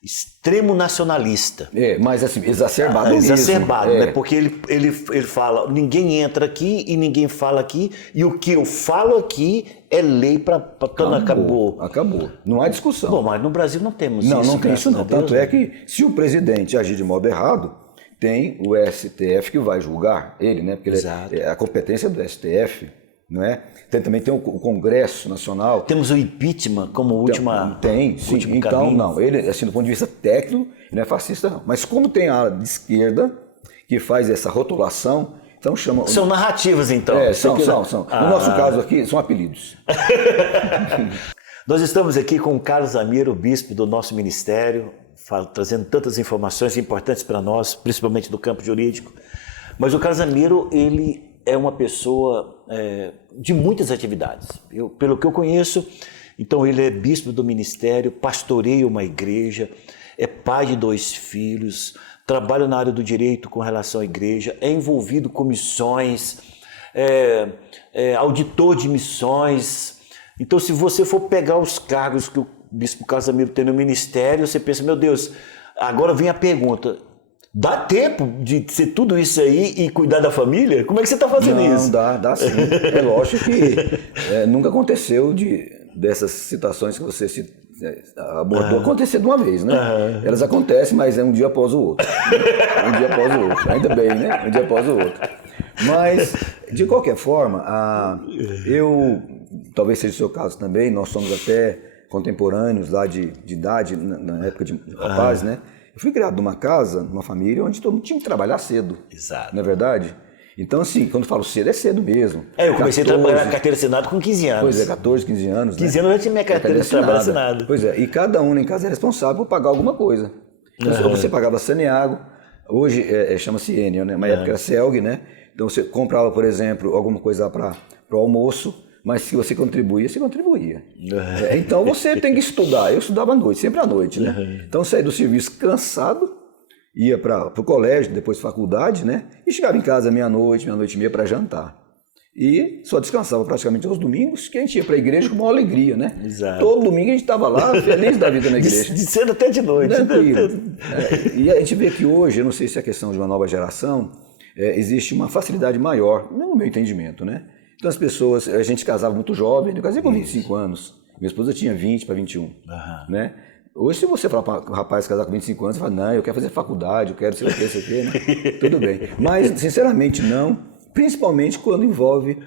extremo nacionalista. Mas assim, exacerbado mesmo. Exacerbado, né? Porque ele fala, ninguém entra aqui e ninguém fala aqui, e o que eu falo aqui é lei para quando acabou. Não há discussão. Bom, mas no Brasil não temos isso. Não tem isso não. Tanto é que se o presidente agir de modo errado, tem o STF que vai julgar ele, né? Porque a competência do STF, não é? Também tem o Congresso Nacional. Temos o impeachment como última. Tem, sim. Então, caminho. Não, ele, assim, do ponto de vista técnico, ele não é fascista, não. Mas como tem a ala de esquerda que faz essa rotulação, então chama. São narrativas, então. São. No nosso caso aqui, são apelidos. Nós estamos aqui com o Carlos Zamiro, bispo do nosso ministério, trazendo tantas informações importantes para nós, principalmente do campo jurídico. Mas o Carlos Zamiro, ele é uma pessoa de muitas atividades. Pelo que eu conheço, então ele é bispo do ministério, pastoreia uma igreja, é pai de 2 filhos, trabalha na área do direito com relação à igreja, é envolvido com missões, auditor de missões. Então, se você for pegar os cargos que o bispo Carlos Zamiro tem no ministério, você pensa, meu Deus, agora vem a pergunta, dá tempo de ser tudo isso aí e cuidar da família? Como é que você está fazendo isso? Não, dá sim. É lógico que nunca aconteceu dessas situações que você abordou acontecer de uma vez, né? Elas acontecem, mas é um dia após o outro. Né? Um dia após o outro. Ainda bem, né? Um dia após o outro. Mas, de qualquer forma, talvez seja o seu caso também, nós somos até contemporâneos lá de idade, na época de rapaz, né? Eu fui criado numa casa, numa família, onde todo mundo tinha que trabalhar cedo. Exato. Não é verdade? Então, assim, quando eu falo cedo, é cedo mesmo. Eu comecei a trabalhar na carteira assinada com 15 anos. Pois é, 14, 15 anos. 15 anos eu já tinha minha carteira de trabalho assinada. Pois é, e cada um em casa é responsável por pagar alguma coisa. Então, você pagava Saneago, hoje chama-se Enel, né? Mas época era Celg, né? Então, você comprava, por exemplo, alguma coisa para o almoço, mas se você contribuía, você contribuía. Então, você tem que estudar. Eu estudava à noite, sempre à noite, né? Então, eu saía do serviço cansado, ia para o colégio, depois faculdade, né? E chegava em casa meia-noite e meia para jantar. E só descansava praticamente aos domingos, que a gente ia para a igreja com uma alegria, né? Exato. Todo domingo a gente estava lá, feliz da vida na igreja. De cedo até de noite. Tranquilo. E a gente vê que hoje, eu não sei se é questão de uma nova geração, existe uma facilidade maior, no meu entendimento, né? Então as pessoas, a gente casava muito jovem, eu casei com 25 anos, minha esposa tinha 20 para 21, né? Hoje, se você falar para o rapaz casar com 25 anos, você fala, não, eu quero fazer faculdade, eu quero sei o que, né? Tudo bem. Mas, sinceramente, não, principalmente quando envolve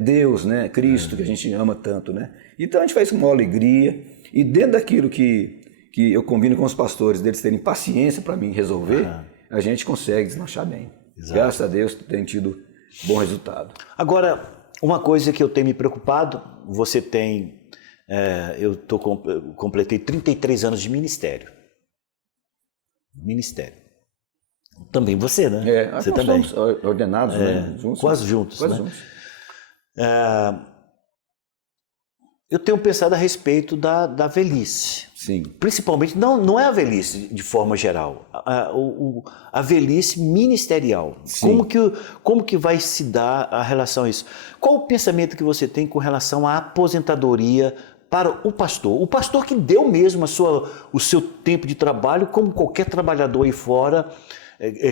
Deus, né? Cristo, que a gente ama tanto, né? Então, a gente faz com uma alegria, e dentro daquilo que eu combino com os pastores, deles terem paciência para mim resolver, a gente consegue deslanchar bem. Exato. Graças a Deus, tem tido bom resultado. Agora, uma coisa que eu tenho me preocupado, você tem... eu completei 33 anos de ministério. Também você, né? Você nós também. somos ordenados, né? Juntos, quase juntos. Quase né? juntos. Eu tenho pensado a respeito da velhice. Sim. Principalmente, não é a velhice de forma geral, a velhice ministerial. Como que vai se dar a relação a isso? Qual o pensamento que você tem com relação à aposentadoria para o pastor? O pastor que deu mesmo o seu tempo de trabalho, como qualquer trabalhador aí fora,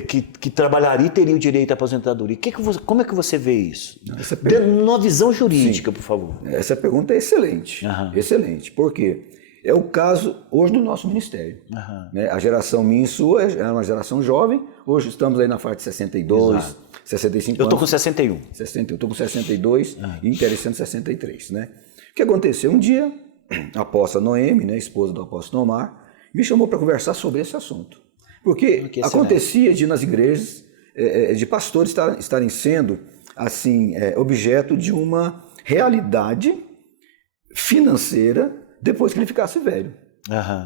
que trabalharia e teria o direito à aposentadoria. Como é que você vê isso? Numa visão jurídica, Sim. por favor. Essa pergunta é excelente. Excelente. Por quê? É o caso hoje do nosso ministério. Né? A geração minha e sua é uma geração jovem. Hoje estamos aí na faixa de 62, Exato. 65 anos. Eu estou com 61. Eu estou com 62 e interessante 63. Né? O que aconteceu? Um dia, a apóstola Noemi, né, esposa do apóstolo Omar, me chamou para conversar sobre esse assunto. Porque acontecia nas igrejas de pastores estarem sendo assim, objeto de uma realidade financeira depois que ele ficasse velho.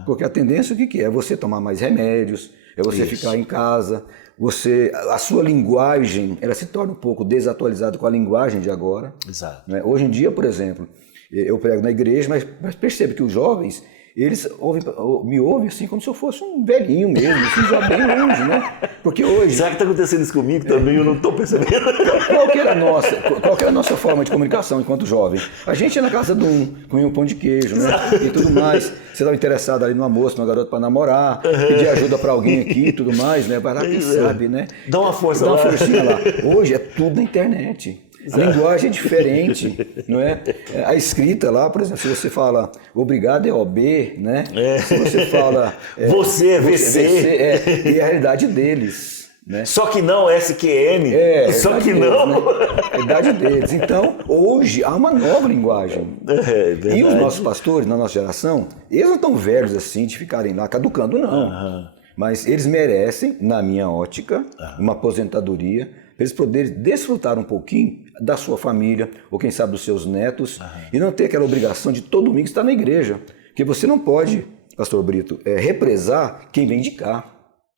Porque a tendência o que é? É você tomar mais remédios, é você ficar em casa, a sua linguagem ela se torna um pouco desatualizada com a linguagem de agora. Exato. Né? Hoje em dia, por exemplo, eu prego na igreja, mas percebo que os jovens eles me ouvem assim como se eu fosse um velhinho mesmo, assim, já bem longe, né? Porque hoje... Será que está acontecendo isso comigo também? Eu não estou percebendo. Qual que era a nossa forma de comunicação enquanto jovem? A gente ia na casa de comia um pão de queijo, né? E tudo mais. Você estava interessado ali numa moça, numa garota para namorar, pedir ajuda para alguém aqui e tudo mais, né? Vai lá, quem sabe, né? Dá uma força lá. Dá uma forcinha lá. Hoje é tudo na internet. A linguagem é diferente, não é? A escrita lá, por exemplo, se você fala obrigado é OB, né? Se você fala... você é VC. E a realidade deles, né? Só que não SQN, só que deles, não. né? A idade deles. Então, hoje, há uma nova linguagem. E os nossos pastores, na nossa geração, eles não estão velhos assim de ficarem lá caducando, não. Mas eles merecem, na minha ótica, uma aposentadoria, para eles poderem desfrutar um pouquinho da sua família, ou quem sabe dos seus netos, e não ter aquela obrigação de todo domingo estar na igreja. Porque você não pode, pastor Brito, represar quem vem de cá.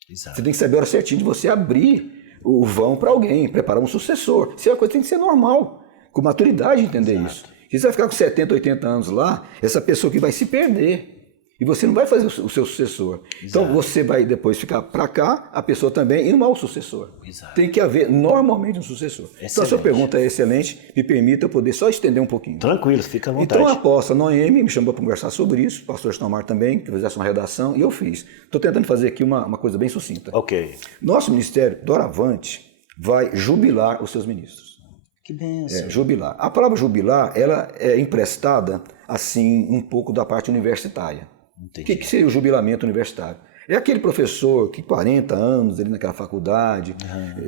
Exato. Você tem que saber a hora certinha de você abrir o vão para alguém, preparar um sucessor. Isso é uma coisa que tem que ser normal, com maturidade entender isso. Se você vai ficar com 70, 80 anos lá, essa pessoa que vai se perder. E você não vai fazer o seu sucessor. Exato. Então você vai depois ficar para cá, a pessoa também, e não há o sucessor. Exato. Tem que haver normalmente um sucessor. Excelente. Então a sua pergunta é excelente, me permita eu poder só estender um pouquinho. Tranquilo, fica à vontade. Então a apóstola Noemi me chamou para conversar sobre isso, o pastor Stomar também, que fizesse uma redação, e eu fiz. Estou tentando fazer aqui uma coisa bem sucinta. Ok. Nosso ministério, doravante, vai jubilar os seus ministros. Que bênção. Jubilar. A palavra jubilar, ela é emprestada, assim, um pouco da parte universitária. O que seria o jubilamento universitário? É aquele professor que 40 anos ali naquela faculdade,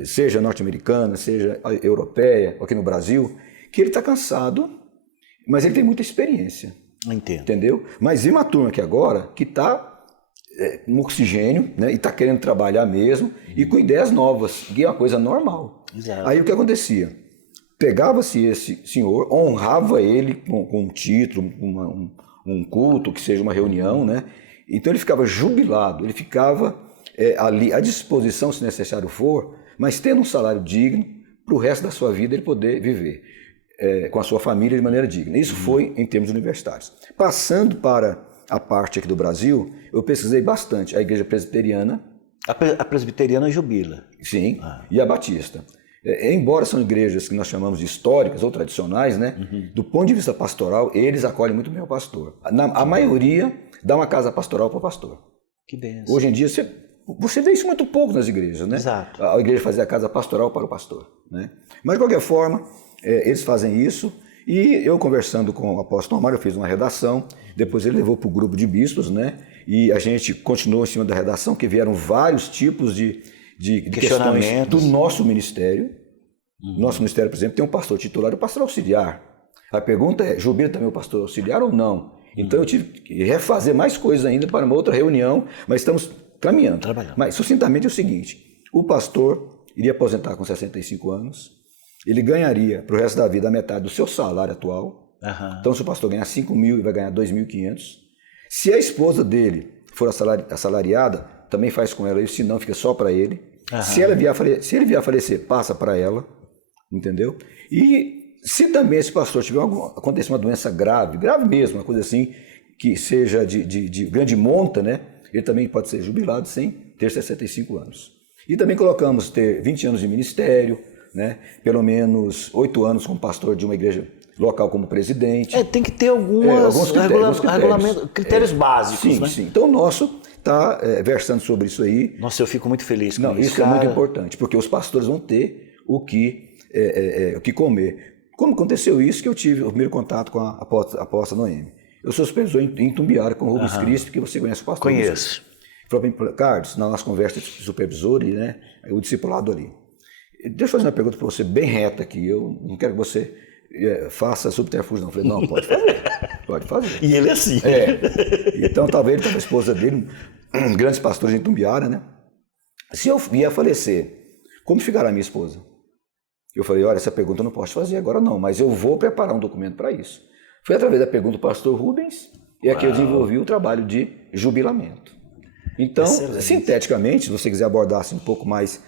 seja norte-americana, seja europeia, aqui no Brasil, que ele está cansado, mas ele tem muita experiência. Entendo. Entendeu? Mas vem uma turma aqui agora que está com oxigênio, né, e está querendo trabalhar mesmo, e com ideias novas, que é uma coisa normal. Exato. Aí o que acontecia? Pegava-se esse senhor, honrava ele com um título, um culto, que seja uma reunião, né? Então ele ficava jubilado, ele ficava ali à disposição, se necessário for, mas tendo um salário digno para o resto da sua vida ele poder viver com a sua família de maneira digna. Isso foi em termos universitários. Passando para a parte aqui do Brasil, eu pesquisei bastante a igreja presbiteriana. A presbiteriana jubila. Sim, e a batista. Embora são igrejas que nós chamamos de históricas ou tradicionais, né? Do ponto de vista pastoral, eles acolhem muito bem o pastor. A maioria dá uma casa pastoral para o pastor. Que bênção. Hoje em dia, você vê isso muito pouco nas igrejas, né? Exato. A igreja fazia a casa pastoral para o pastor, né? Mas, de qualquer forma, eles fazem isso. E eu, conversando com o apóstolo Omar, eu fiz uma redação. Depois ele levou para o grupo de bispos, né? E a gente continuou em cima da redação, que vieram vários tipos de questões do nosso ministério. Nosso ministério, por exemplo, tem um pastor titular e um pastor auxiliar. A pergunta é, jubila também o pastor auxiliar ou não? Então eu tive que refazer mais coisas ainda para uma outra reunião, mas estamos caminhando. Trabalhando. Mas, sucintamente, é o seguinte, o pastor iria aposentar com 65 anos, ele ganharia para o resto da vida a metade do seu salário atual. Então, se o pastor ganhar 5 mil, ele vai ganhar 2.500. Se a esposa dele for assalariada, também faz com ela isso, se não, fica só para ele. Se ele vier a falecer, passa para ela, entendeu? E se também esse pastor tiver acontecer uma doença grave mesmo, uma coisa assim, que seja de grande monta, né? Ele também pode ser jubilado sem ter 65 anos. E também colocamos ter 20 anos de ministério, né? Pelo menos 8 anos como pastor de uma igreja local como presidente. Tem que ter alguns critérios básicos, né? Sim. Então o nosso está versando sobre isso aí. Nossa, eu fico muito feliz com isso. Isso é muito importante, porque os pastores vão ter o que comer. Como aconteceu isso que eu tive o primeiro contato com a apóstola Noemi. Eu sou supervisor em Tumbiara com o Rubens Crisp, que você conhece o pastor. Conheço. Falou para mim, Carlos, na nossa conversa de supervisor e, né, o discipulado ali. Deixa eu fazer uma pergunta para você bem reta aqui. Eu não quero que você faça subterfúgio, não. Eu falei, não, pode fazer. Pode fazer. E ele é assim. Então, talvez ele estava a esposa dele, grandes pastores em Tumbiara, né? Se eu vier a falecer, como ficará a minha esposa? Eu falei, olha, essa pergunta eu não posso fazer agora não, mas eu vou preparar um documento para isso. Foi através da pergunta do pastor Rubens, e aqui eu desenvolvi o trabalho de jubilamento. Então, sinteticamente, se você quiser abordar assim, um pouco mais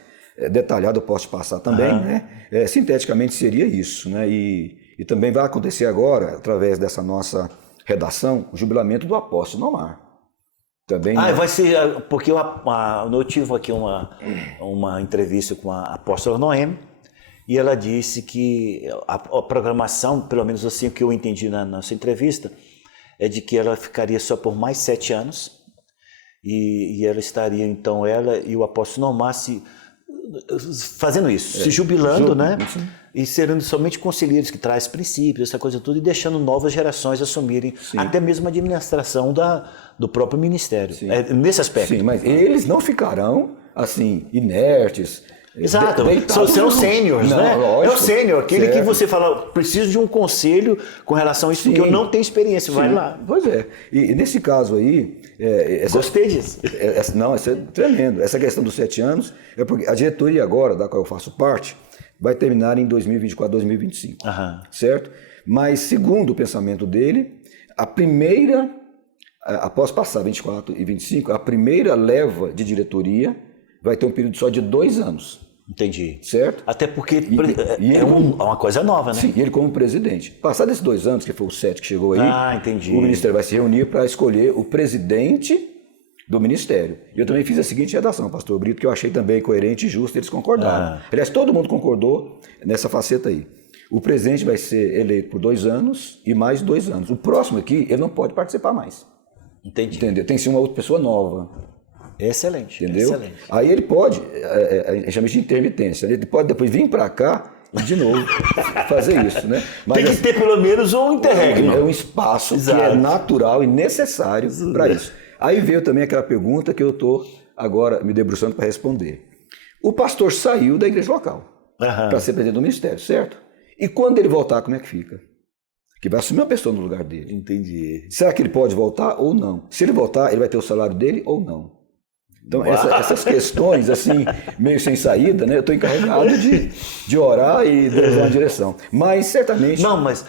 detalhado, eu posso te passar também, né? Sinteticamente seria isso, né? E também vai acontecer agora, através dessa nossa redação, o jubilamento do apóstolo Omar. Também, vai ser, porque eu tive aqui uma entrevista com a apóstola Noemi, e ela disse que a programação, pelo menos assim o que eu entendi na nossa entrevista, é de que ela ficaria só por mais 7 anos, e ela estaria, então, ela e o apóstolo Omar fazendo isso, se jubilando, né? E serão somente conselheiros que trazem princípios, essa coisa toda, e deixando novas gerações assumirem até mesmo a administração do próprio ministério. Nesse aspecto. Sim, mas eles não ficarão assim, inertes. Exato, são os sêniores, né? Lógico, é o sênior, aquele certo. que você fala, preciso de um conselho com relação a isso, porque eu não tenho experiência, vai lá. Pois é, e nesse caso aí... Gostei disso. Não, isso é tremendo. Essa questão dos 7 anos, é porque a diretoria agora, da qual eu faço parte, vai terminar em 2024, 2025, certo? Mas, segundo o pensamento dele, a primeira, após passar 24 e 25, a primeira leva de diretoria vai ter um período só de 2 anos. Entendi. Certo? Até porque é uma coisa nova, né? Sim, ele como presidente. Passados esses 2 anos, que foi o 7 que chegou aí, entendi. O Ministério vai se reunir para escolher o presidente do Ministério. Eu também fiz a seguinte redação, pastor Brito, que eu achei também coerente e justo, eles concordaram. Aliás, todo mundo concordou nessa faceta aí. O presidente vai ser eleito por 2 anos e mais 2 anos. O próximo aqui, ele não pode participar mais. Entendi. Entendeu? Tem que ser uma outra pessoa nova. Excelente. Entendeu? Excelente. Aí ele pode, a gente chama de intermitência, ele pode depois vir para cá e de novo fazer isso, né? Mas, tem que ter pelo menos um interregno. É um espaço que é natural e necessário para isso. Aí veio também aquela pergunta que eu estou agora me debruçando para responder. O pastor saiu da igreja local para ser presidente do ministério, certo? E quando ele voltar, como é que fica? Que vai assumir uma pessoa no lugar dele. Entendi. Será que ele pode voltar ou não? Se ele voltar, ele vai ter o salário dele ou não? Então, essas questões, assim, meio sem saída, né? Eu estou encarregado de orar e dar uma direção. Mas, certamente... Não, mas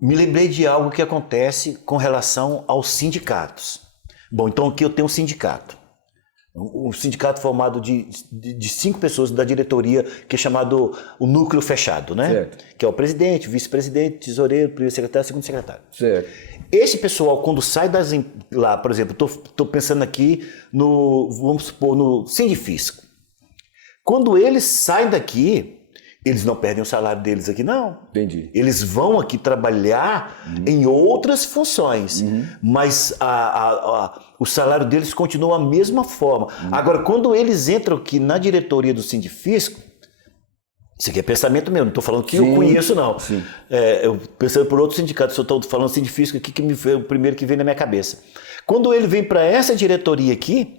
me lembrei de algo que acontece com relação aos sindicatos. Bom, então aqui eu tenho um sindicato. Um sindicato formado de 5 pessoas da diretoria, que é chamado o núcleo fechado, né? Certo. Que é o presidente, o vice-presidente, tesoureiro, primeiro secretário, segundo secretário. Certo. Esse pessoal, quando sai lá, por exemplo, estou pensando aqui vamos supor, no Sindifisco. Quando eles saem daqui, eles não perdem o salário deles aqui, não. Entendi. Eles vão aqui trabalhar em outras funções, mas o salário deles continua a mesma forma. Agora, quando eles entram aqui na diretoria do Sindifisco, isso aqui é pensamento meu, não estou falando que eu conheço, não. Eu pensando por outros sindicatos, eu estou falando Sindifisco aqui, que foi o primeiro que veio na minha cabeça. Quando ele vem para essa diretoria aqui,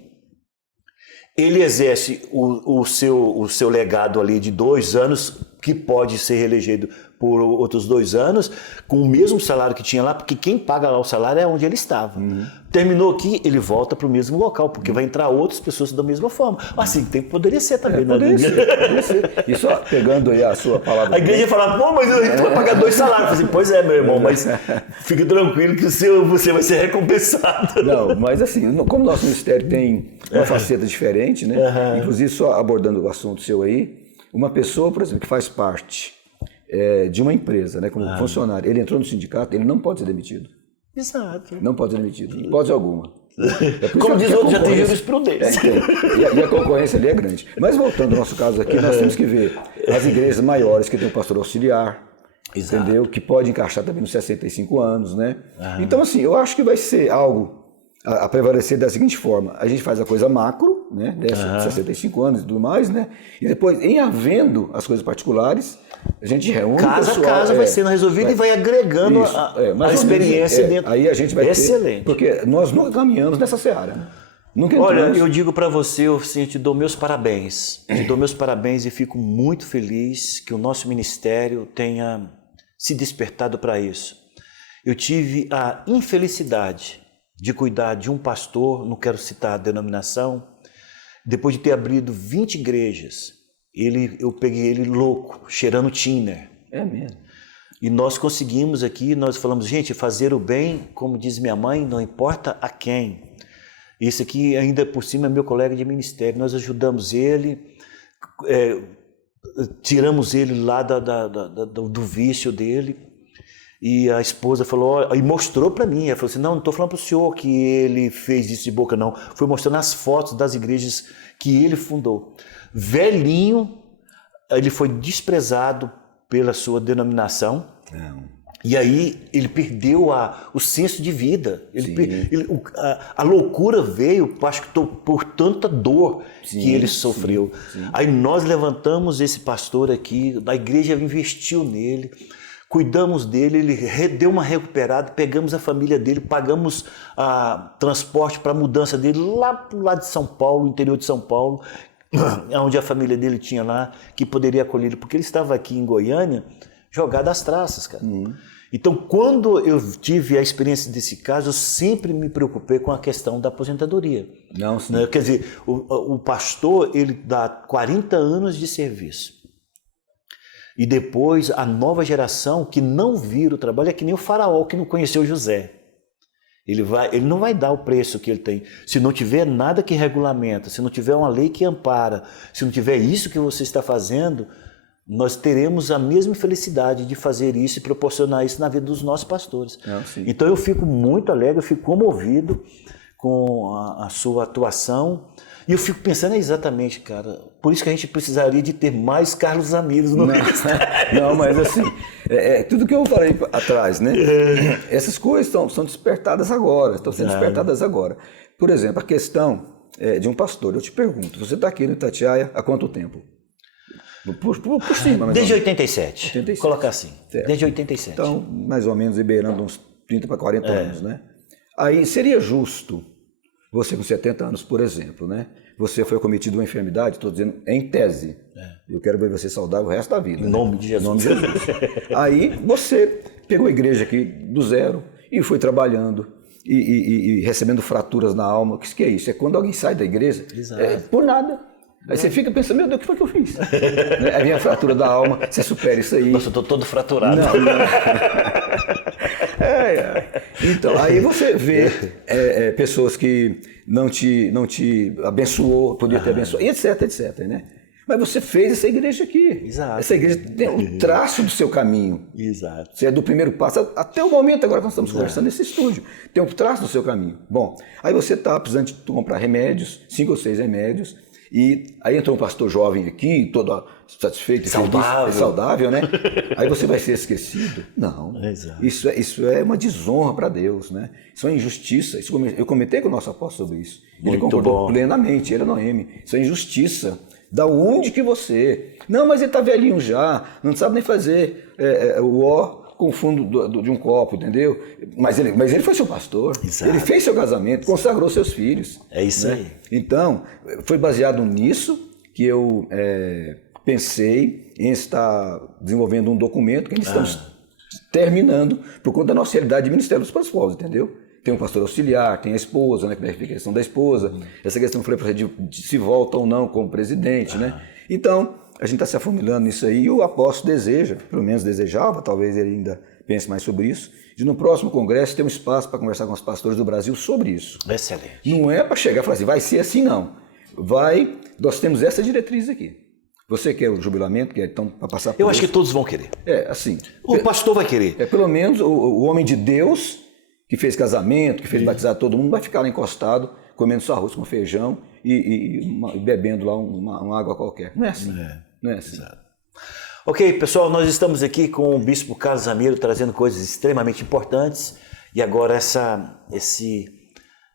ele exerce o seu legado ali de 2 anos, que pode ser reelegido por outros 2 anos, com o mesmo salário que tinha lá, porque quem paga lá o salário é onde ele estava. Terminou aqui, ele volta para o mesmo local, porque vai entrar outras pessoas da mesma forma. Assim, poderia ser também. Poderia ser. E só pegando aí a sua palavra... A igreja fala, pô, mas tu vai pagar 2 salários. Eu falei, pois é, meu irmão, mas fique tranquilo que você vai ser recompensado. Não, mas assim, como nosso ministério tem uma faceta diferente, né? Inclusive, só abordando o assunto seu aí, uma pessoa, por exemplo, que faz parte de uma empresa, né, como funcionário, ele entrou no sindicato, ele não pode ser demitido. Exato. Não pode ser demitido, não pode alguma. Como diz outro, já tem jurisprudência. E a concorrência ali é grande. Mas voltando ao nosso caso aqui, nós temos que ver as igrejas maiores que tem o pastor auxiliar, entendeu? Que pode encaixar também nos 65 anos, né? Então, assim, eu acho que vai ser algo a prevalecer da seguinte forma: a gente faz a coisa macro, né, dessa 65 anos e tudo mais, né, e depois, em havendo as coisas particulares, a gente reúne casa a casa vai sendo resolvido e vai agregando a experiência dentro. Aí a gente vai excelente. ter, porque nós nunca caminhamos nessa seara, né? Nunca entramos. Olha, eu digo para você, eu te dou meus parabéns. Te dou meus parabéns e fico muito feliz que o nosso ministério tenha se despertado para isso. Eu tive a infelicidade de cuidar de um pastor, não quero citar a denominação, depois de ter abrido 20 igrejas, eu peguei ele louco, cheirando tiner. É mesmo. E nós conseguimos aqui, nós falamos, gente, fazer o bem, como diz minha mãe, não importa a quem. Esse aqui, ainda por cima, é meu colega de ministério, nós ajudamos ele, tiramos ele lá do vício dele. E a esposa falou, e mostrou para mim, ela falou assim, não estou falando para o senhor que ele fez isso de boca, não. Foi mostrando as fotos das igrejas que ele fundou. Velhinho, ele foi desprezado pela sua denominação. Não. E aí ele perdeu o senso de vida. A loucura veio, acho que por tanta dor que ele sofreu. Sim. Aí nós levantamos esse pastor aqui, a igreja investiu nele. cuidamos dele, ele deu uma recuperada, pegamos a família dele, pagamos transporte para a mudança dele lá pro lado de São Paulo, interior de São Paulo, onde a família dele tinha lá, que poderia acolher ele, porque ele estava aqui em Goiânia, jogado às traças, cara. Então, quando eu tive a experiência desse caso, eu sempre me preocupei com a questão da aposentadoria. Não, sim. Quer dizer, o pastor, ele dá 40 anos de serviço. E depois, a nova geração que não vira o trabalho, é que nem o faraó que não conheceu José. Ele não vai dar o preço que ele tem. Se não tiver nada que regulamenta, se não tiver uma lei que ampara, se não tiver isso que você está fazendo, nós teremos a mesma felicidade de fazer isso e proporcionar isso na vida dos nossos pastores. Então eu fico muito alegre, eu fico comovido com a sua atuação. E eu fico pensando exatamente, cara, por isso que a gente precisaria de ter mais Carlos Zamiros no ministério. Não, mas assim, tudo que eu falei atrás, né? Essas coisas são despertadas agora, estão sendo despertadas agora. Por exemplo, a questão de um pastor, eu te pergunto, você está aqui no Itatiaia há quanto tempo? Por cima, mais Desde 87. Colocar assim, certo. Desde 87. Então, mais ou menos, beirando uns 30 para 40 anos, né? Aí seria justo, você com 70 anos, por exemplo, né? Você foi acometido de uma enfermidade, estou dizendo em tese. Eu quero ver você saudável o resto da vida. Em nome de Jesus. Em nome de Jesus. Aí você pegou a igreja aqui do zero e foi trabalhando e recebendo fraturas na alma. O que é isso? É quando alguém sai da igreja por nada. Aí você fica pensando, meu Deus, o que foi que eu fiz? Aí vem a fratura da alma, você supera isso aí. Nossa, eu estou todo fraturado. Não. Então, aí você vê pessoas que não te abençoou, podia ter abençoado, etc, etc, né? Mas você fez essa igreja aqui. Exato. Essa igreja tem um traço do seu caminho. Exato. Você é do primeiro passo até o momento agora que nós estamos conversando nesse estúdio. Tem um traço do seu caminho. Bom, aí você está precisando de comprar remédios, 5 ou 6 remédios, e aí entrou um pastor jovem aqui, todo satisfeito, saudável, né? Aí você vai ser esquecido? Não. Exato. Isso é uma desonra para Deus, né? Isso é uma injustiça. Eu comentei com o nosso apóstolo sobre isso. Ele concordou plenamente, ele é Noemi. Isso é injustiça. Da onde que você... Não, mas ele está velhinho já, não sabe nem fazer o ó com o fundo de um copo, entendeu? Mas ele foi seu pastor, Exato. Ele fez seu casamento, consagrou seus filhos. É isso, né? Aí. Então, foi baseado nisso que eu pensei em estar desenvolvendo um documento que ainda estamos terminando por conta da nossa realidade de Ministério dos Povos, entendeu? Tem um pastor auxiliar, tem a esposa, né, que é a questão da esposa. Essa questão que eu falei para você de se volta ou não como presidente, né? Então, a gente está se afunilando nisso aí e o apóstolo deseja, pelo menos desejava, talvez ele ainda pense mais sobre isso, de no próximo congresso ter um espaço para conversar com os pastores do Brasil sobre isso. Excelente. Não é para chegar e falar assim, vai ser assim, não. Nós temos essa diretriz aqui. Você quer o jubilamento, quer então para passar por Eu acho que todos vão querer. Assim. O pastor vai querer. Pelo menos o homem de Deus que fez casamento, que fez batizar todo mundo, vai ficar lá encostado, comendo só arroz com feijão e bebendo lá uma água qualquer. Não é assim. Não é assim. Exato. Ok, pessoal, nós estamos aqui com o Bispo Carlos Zamiro trazendo coisas extremamente importantes e agora essa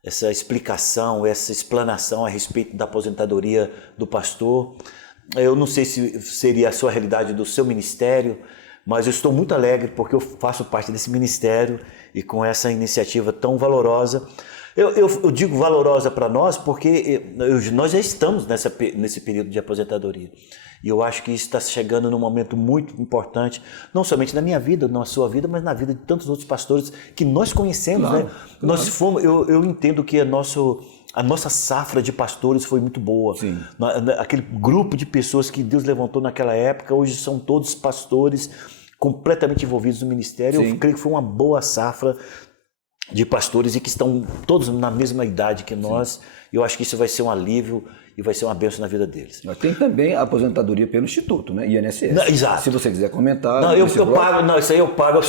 explicação, essa explanação a respeito da aposentadoria do pastor. Eu não sei se seria a sua realidade do seu ministério, mas eu estou muito alegre porque eu faço parte desse ministério e com essa iniciativa tão valorosa. Eu digo valorosa para nós porque nós já estamos nesse período de aposentadoria. E eu acho que isso está chegando num momento muito importante, não somente na minha vida, na sua vida, mas na vida de tantos outros pastores que nós conhecemos. Claro, né? Claro. Nós fomos, eu entendo que a nossa safra de pastores foi muito boa. Sim. Aquele grupo de pessoas que Deus levantou naquela época, hoje são todos pastores completamente envolvidos no ministério. Sim. Eu creio que foi uma boa safra de pastores e que estão todos na mesma idade que nós. Sim. Eu acho que isso vai ser um alívio e vai ser uma bênção na vida deles. Mas tem também a aposentadoria pelo Instituto, né? INSS. Não, exato. Se você quiser comentar... Não, eu pago, não, isso aí eu pago,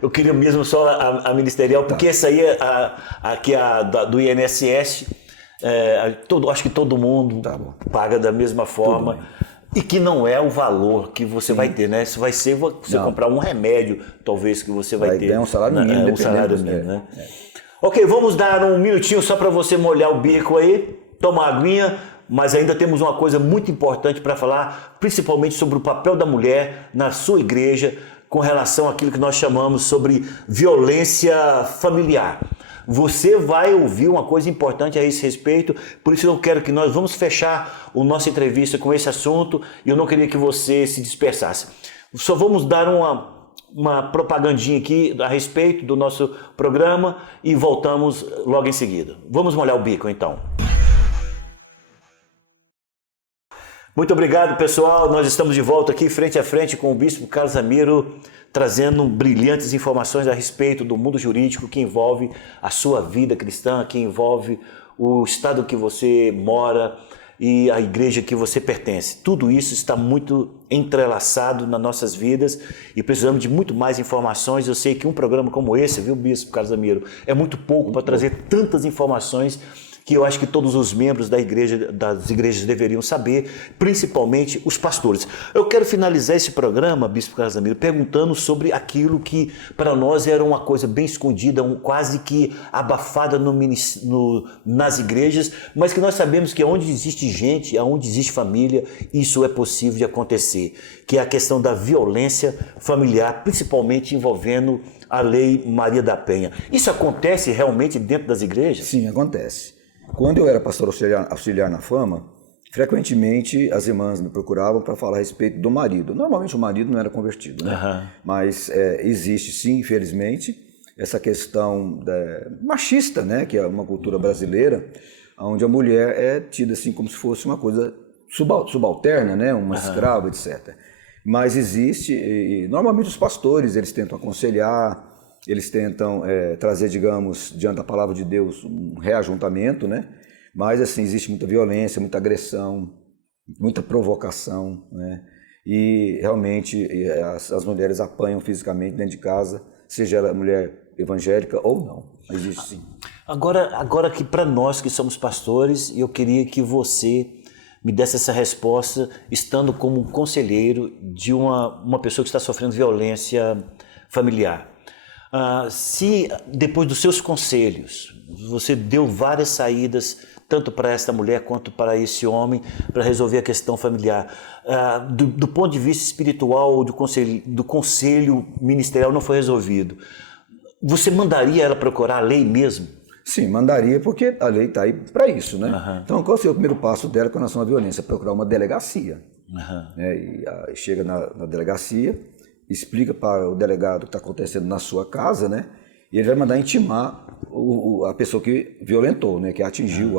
eu queria mesmo só a ministerial, porque essa aí, do INSS, acho que todo mundo paga da mesma forma. E que não é o valor que você vai ter, né? Isso vai ser você comprar um remédio, talvez, que você vai ter. Ganhar um salário mínimo. Um salário mínimo, né? Ok, vamos dar um minutinho só para você molhar o bico aí, tomar uma aguinha, mas ainda temos uma coisa muito importante para falar, principalmente sobre o papel da mulher na sua igreja, com relação àquilo que nós chamamos sobre violência familiar. Você vai ouvir uma coisa importante a esse respeito, por isso eu quero que nós vamos fechar a nossa entrevista com esse assunto e eu não queria que você se dispersasse. Só vamos dar uma propagandinha aqui a respeito do nosso programa e voltamos logo em seguida. Vamos molhar o bico então. Muito obrigado, pessoal. Nós estamos de volta aqui frente a frente com o Bispo Carlos Ramiro, trazendo brilhantes informações a respeito do mundo jurídico que envolve a sua vida cristã, que envolve o estado que você mora e a igreja que você pertence. Tudo isso está muito entrelaçado nas nossas vidas e precisamos de muito mais informações. Eu sei que um programa como esse, viu, Bispo Carlos Ramiro, é muito pouco para trazer tantas informações que eu acho que todos os membros das igrejas deveriam saber, principalmente os pastores. Eu quero finalizar esse programa, Bispo Carlos Ramiro, perguntando sobre aquilo que para nós era uma coisa bem escondida, quase que abafada nas igrejas, mas que nós sabemos que onde existe gente, onde existe família, isso é possível de acontecer, que é a questão da violência familiar, principalmente envolvendo a Lei Maria da Penha. Isso acontece realmente dentro das igrejas? Sim, acontece. Quando eu era pastor auxiliar na Fama, frequentemente as irmãs me procuravam para falar a respeito do marido. Normalmente o marido não era convertido, né? Uhum. Mas existe sim, infelizmente, essa questão machista, né? Que é uma cultura brasileira, onde a mulher é tida assim como se fosse uma coisa subalterna, né? Uma escrava, etc. Mas existe, e normalmente os pastores, eles tentam aconselhar, eles tentam trazer, digamos, diante da palavra de Deus, um reajuntamento, né? Mas, assim, existe muita violência, muita agressão, muita provocação, né? E, realmente, as mulheres apanham fisicamente dentro de casa, seja ela mulher evangélica ou não. Existe sim. Agora que para nós que somos pastores, eu queria que você me desse essa resposta, estando como um conselheiro de uma pessoa que está sofrendo violência familiar. Se depois dos seus conselhos, você deu várias saídas, tanto para esta mulher quanto para esse homem, para resolver a questão familiar, do ponto de vista espiritual, do conselho ministerial não foi resolvido, você mandaria ela procurar a lei mesmo? Sim, mandaria, porque a lei está aí para isso, né? Uhum. Então, qual seria o primeiro passo dela com relação à violência? Procurar uma delegacia. Uhum. Né? E chega na delegacia, explica para o delegado o que está acontecendo na sua casa, né? E ele vai mandar intimar a pessoa que violentou, né? Que atingiu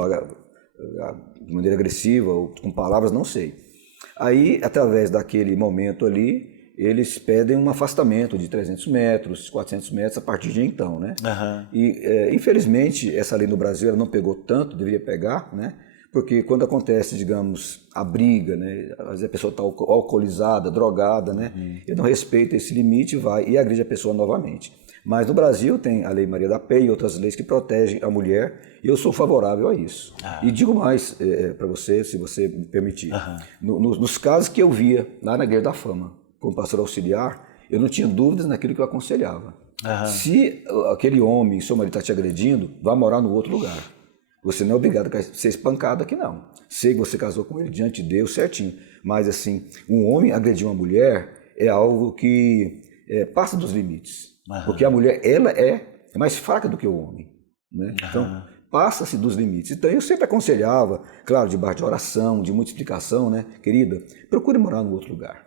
de maneira agressiva ou com palavras, não sei. Aí, através daquele momento ali, eles pedem um afastamento de 300 metros, 400 metros a partir de então, né? Uhum. E, infelizmente, essa lei no Brasil ela não pegou tanto, deveria pegar, né? Porque quando acontece, digamos, a briga, né? Às vezes a pessoa está alcoolizada, drogada, né? E não respeita esse limite, vai e agride a pessoa novamente. Mas no Brasil tem a Lei Maria da Penha e outras leis que protegem a mulher, e eu sou favorável a isso. E digo mais para você, se você me permitir. Nos casos que eu via lá na Igreja da Fama, como pastor auxiliar, eu não tinha dúvidas naquilo que eu aconselhava. Se aquele homem, seu marido está te agredindo, vá morar no outro lugar. Você não é obrigado a ser espancado aqui, não. Sei que você casou com ele diante de Deus certinho. Mas, assim, um homem agredir uma mulher é algo que passa dos limites. Porque a mulher, ela é mais fraca do que o homem. Né? Então, passa-se dos limites. Então, eu sempre aconselhava, claro, debaixo de oração, de muita explicação, né? Querida, procure morar no outro lugar.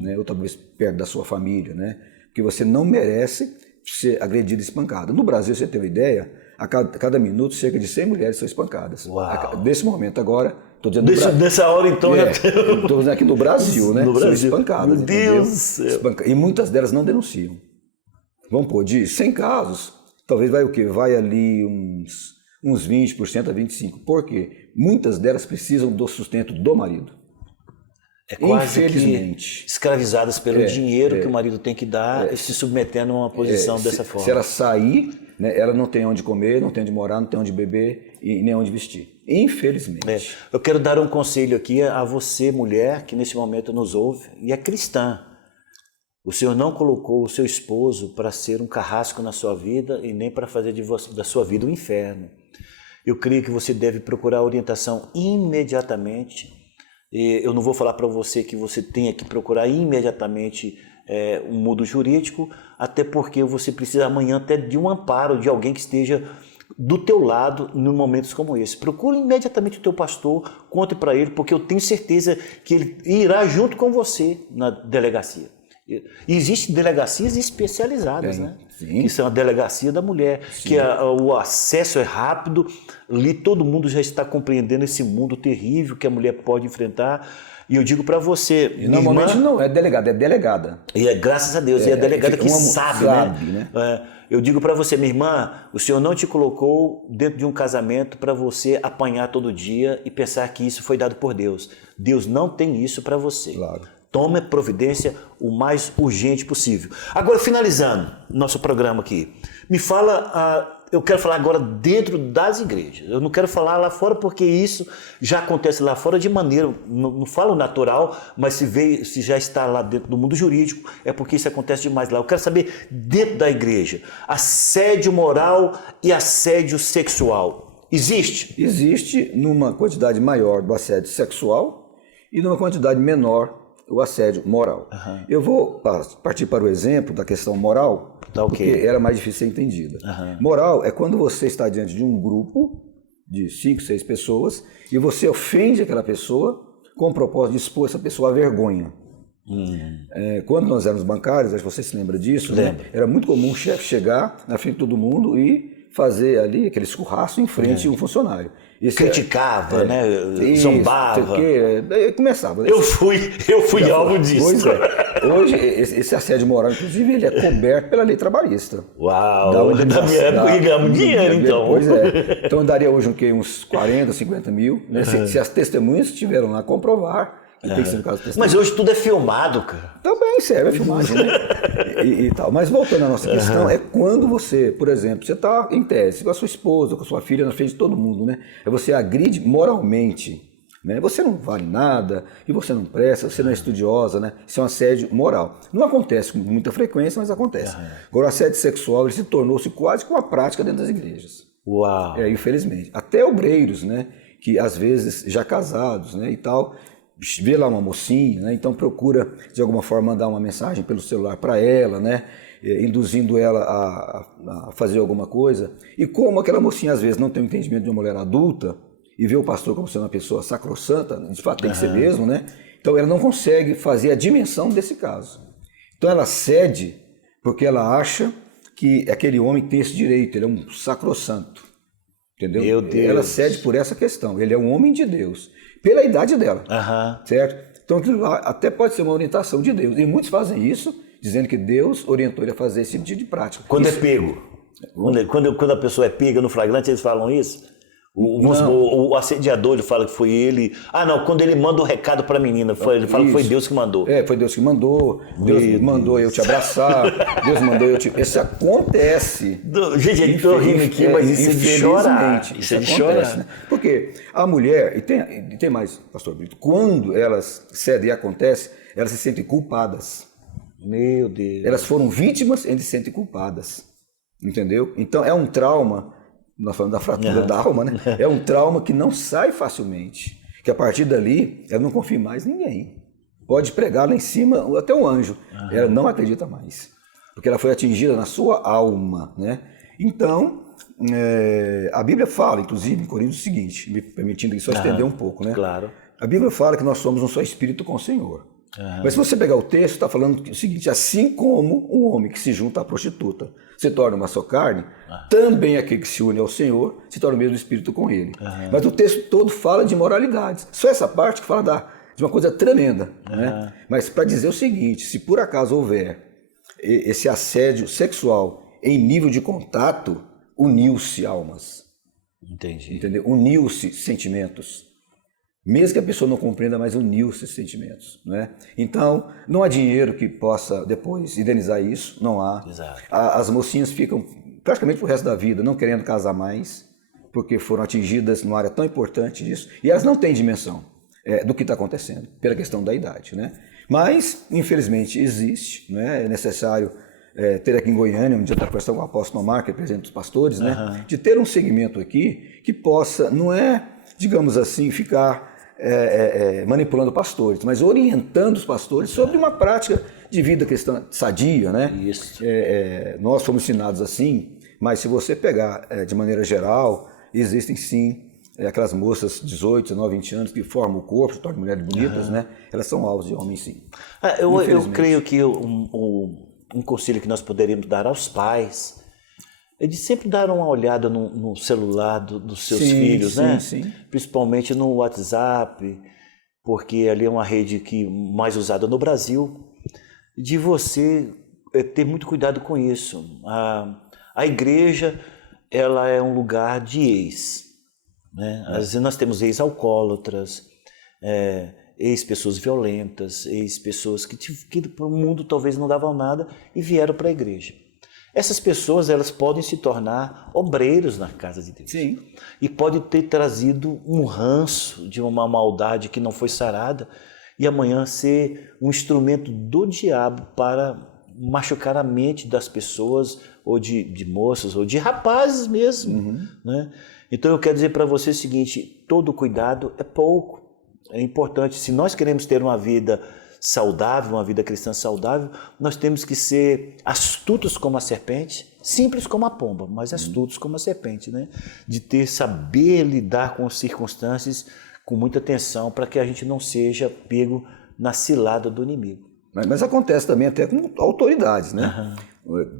Né? Ou talvez perto da sua família, né? Porque você não merece ser agredido e espancado. No Brasil, você tem uma ideia, a cada minuto, cerca de 100 mulheres são espancadas. Nesse momento agora, estou dizendo nessa hora, então, estou dizendo aqui no Brasil, né? No Brasil. São espancadas. Meu Deus do céu. E muitas delas não denunciam. Vamos pôr de 100 casos, talvez vai o quê? Vai ali uns 20% a 25%. Por quê? Muitas delas precisam do sustento do marido. É quase infelizmente. Que escravizadas pelo dinheiro que o marido tem que dar e se submetendo a uma posição dessa forma. Se ela sair, né, ela não tem onde comer, não tem onde morar, não tem onde beber e nem onde vestir. Infelizmente. Eu quero dar um conselho aqui a você, mulher, que nesse momento nos ouve e é cristã. O Senhor não colocou o seu esposo para ser um carrasco na sua vida e nem para fazer da sua vida um inferno. Eu creio que você deve procurar orientação imediatamente Eu não vou falar para você que você tenha que procurar imediatamente um mundo jurídico, até porque você precisa amanhã até de um amparo de alguém que esteja do teu lado em momentos como esse. Procure imediatamente o teu pastor, conte para ele, porque eu tenho certeza que ele irá junto com você na delegacia. E existem delegacias especializadas, né? Sim. Que são a delegacia da mulher, sim, que o acesso é rápido, ali todo mundo já está compreendendo esse mundo terrível que a mulher pode enfrentar. E eu digo para você... E normalmente irmã, não é delegado, é delegada. E graças a Deus, é a delegada que sabe, né? Eu digo para você, minha irmã, o Senhor não te colocou dentro de um casamento para você apanhar todo dia e pensar que isso foi dado por Deus. Deus não tem isso para você. Claro. Tome providência o mais urgente possível. Agora, finalizando nosso programa aqui, me fala, eu quero falar agora dentro das igrejas. Eu não quero falar lá fora porque isso já acontece lá fora de maneira, não falo natural, mas se já está lá dentro do mundo jurídico, é porque isso acontece demais lá. Eu quero saber dentro da igreja, assédio moral e assédio sexual. Existe? Existe numa quantidade maior do assédio sexual e numa quantidade menor o assédio moral. Uhum. Eu vou partir para o exemplo da questão moral, porque ela é mais difícil de ser entendida. Uhum. Moral é quando você está diante de um grupo de 5, 6 pessoas e você ofende aquela pessoa com o propósito de expor essa pessoa à vergonha. Quando nós éramos bancários, acho que você se lembra disso, né? Era muito comum o chefe chegar na frente de todo mundo e fazer ali aquele escurraço em frente a um funcionário. Criticava, né? Zombava. Começava. Eu fui alvo disso. Pois é. Hoje, esse assédio moral, inclusive, ele é coberto pela lei trabalhista. Uau! Da minha época ganhamos dinheiro, então. Pois é. Então, daria hoje uns 40, 50 mil, né? Se as testemunhas estiveram lá comprovar. Tem que ser no caso do mas hoje tudo é filmado, cara. Também serve a filmagem, né? e tal. Mas voltando à nossa questão, é quando você, por exemplo, você está em tese com a sua esposa, com a sua filha na frente de todo mundo, né? É você agride moralmente, né? Você não vale nada, e você não presta, você não é estudiosa, né? Isso é um assédio moral. Não acontece com muita frequência, mas acontece. Agora, o assédio sexual ele se tornou-se quase que uma prática dentro das igrejas. Uau! Infelizmente. Até obreiros, né? Que às vezes já casados, né? E tal, vê lá uma mocinha, né? Então procura de alguma forma mandar uma mensagem pelo celular para ela, né? Induzindo ela a fazer alguma coisa. E como aquela mocinha às vezes não tem o entendimento de uma mulher adulta e vê o pastor como sendo uma pessoa sacrossanta, de fato tem que ser mesmo, né? Então ela não consegue fazer a dimensão desse caso. Então ela cede porque ela acha que aquele homem tem esse direito, ele é um sacrossanto, entendeu? Meu Deus. Ela cede por essa questão, ele é um homem de Deus. Pela idade dela, certo? Então aquilo lá até pode ser uma orientação de Deus. E muitos fazem isso, dizendo que Deus orientou ele a fazer esse tipo de prática. Quando é pego, quando a pessoa é pega no flagrante, eles falam isso? O assediador, ele fala que foi ele. Não, quando ele manda o recado para a menina, ele fala que foi Deus que mandou. Foi Deus que mandou. Deus mandou eu te abraçar. Deus mandou eu te... Isso acontece. Gente, eu estou rindo aqui, mas isso é de chorar. Isso é de chorar. Né? Porque a mulher, e tem mais, pastor Brito, quando elas cedem e acontece, elas se sentem culpadas. Meu Deus. Elas foram vítimas e se sentem culpadas. Entendeu? Então é um trauma. Nós falamos da fratura da alma, né? É um trauma que não sai facilmente. Que a partir dali, ela não confia mais em ninguém. Pode pregar lá em cima, até um anjo. Ela não acredita mais. Porque ela foi atingida na sua alma, né? Então, a Bíblia fala, inclusive, em Coríntios, o seguinte, me permitindo aqui só estender um pouco, né? Claro. A Bíblia fala que nós somos um só espírito com o Senhor. Mas se você pegar o texto, está falando o seguinte: assim como um homem que se junta à prostituta se torna uma só carne, também aquele que se une ao Senhor se torna o mesmo espírito com ele. Mas o texto todo fala de moralidades. Só essa parte que fala de uma coisa tremenda. Né? Mas para dizer o seguinte: se por acaso houver esse assédio sexual em nível de contato, uniu-se almas. Entendi. Entendeu? Uniu-se sentimentos. Mesmo que a pessoa não compreenda, mas uniu-se esses sentimentos. Né? Então, não há dinheiro que possa depois indenizar isso, não há. Exato. As mocinhas ficam praticamente pro resto da vida não querendo casar mais, porque foram atingidas numa área tão importante disso, e elas não têm dimensão do que está acontecendo, pela questão da idade. Né? Mas, infelizmente, existe, né? É necessário ter aqui em Goiânia, um dia está conversando com o apóstolo Omar, que é presidente dos pastores, né? De ter um segmento aqui que possa, não é, digamos assim, ficar manipulando pastores, mas orientando os pastores sobre uma prática de vida cristã sadia, né? Isso. Nós fomos ensinados assim, mas se você pegar de maneira geral, existem sim aquelas moças 18, 19, 20 anos que formam o corpo, se tornam mulheres bonitas, né? Elas são alvos de homens, sim. Eu creio que um conselho que nós poderíamos dar aos pais é de sempre dar uma olhada no celular dos seus filhos, né? Sim. Principalmente no WhatsApp, porque ali é uma rede mais usada no Brasil, de você ter muito cuidado com isso. A igreja, ela é um lugar de ex, né? Às vezes nós temos ex-alcoólatras, ex-pessoas violentas, ex-pessoas que para o mundo talvez não davam nada e vieram para a igreja. Essas pessoas, elas podem se tornar obreiros na casa de Deus. Sim. E pode ter trazido um ranço de uma maldade que não foi sarada e amanhã ser um instrumento do diabo para machucar a mente das pessoas, ou de moças, ou de rapazes mesmo. Né? Então eu quero dizer para você o seguinte, todo cuidado é pouco. É importante, se nós queremos ter uma vida saudável, uma vida cristã saudável, nós temos que ser astutos como a serpente, simples como a pomba, mas astutos como a serpente, né? De saber lidar com as circunstâncias com muita atenção para que a gente não seja pego na cilada do inimigo. Mas acontece também até com autoridades, né?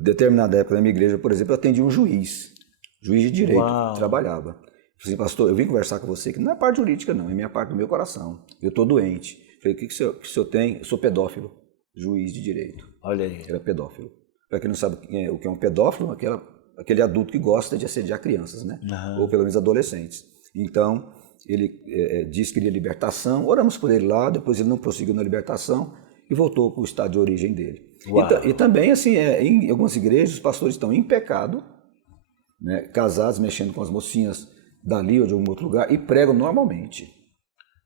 Determinada época na minha igreja, por exemplo, eu atendi um juiz de direito, que trabalhava. Eu falei assim, pastor, eu vim conversar com você, que não é parte jurídica não, é minha parte do meu coração. Eu estou doente. Falei, o que o senhor tem? Eu sou pedófilo, juiz de direito. Olha aí. Era pedófilo. Para quem não sabe o que é um pedófilo, aquele adulto que gosta de assediar crianças, né? Ou pelo menos adolescentes. Então, ele disse que queria libertação, oramos por ele lá, depois ele não prosseguiu na libertação e voltou para o estado de origem dele. E também, assim, em algumas igrejas, os pastores estão em pecado, né? Casados, mexendo com as mocinhas dali ou de algum outro lugar, e pregam normalmente.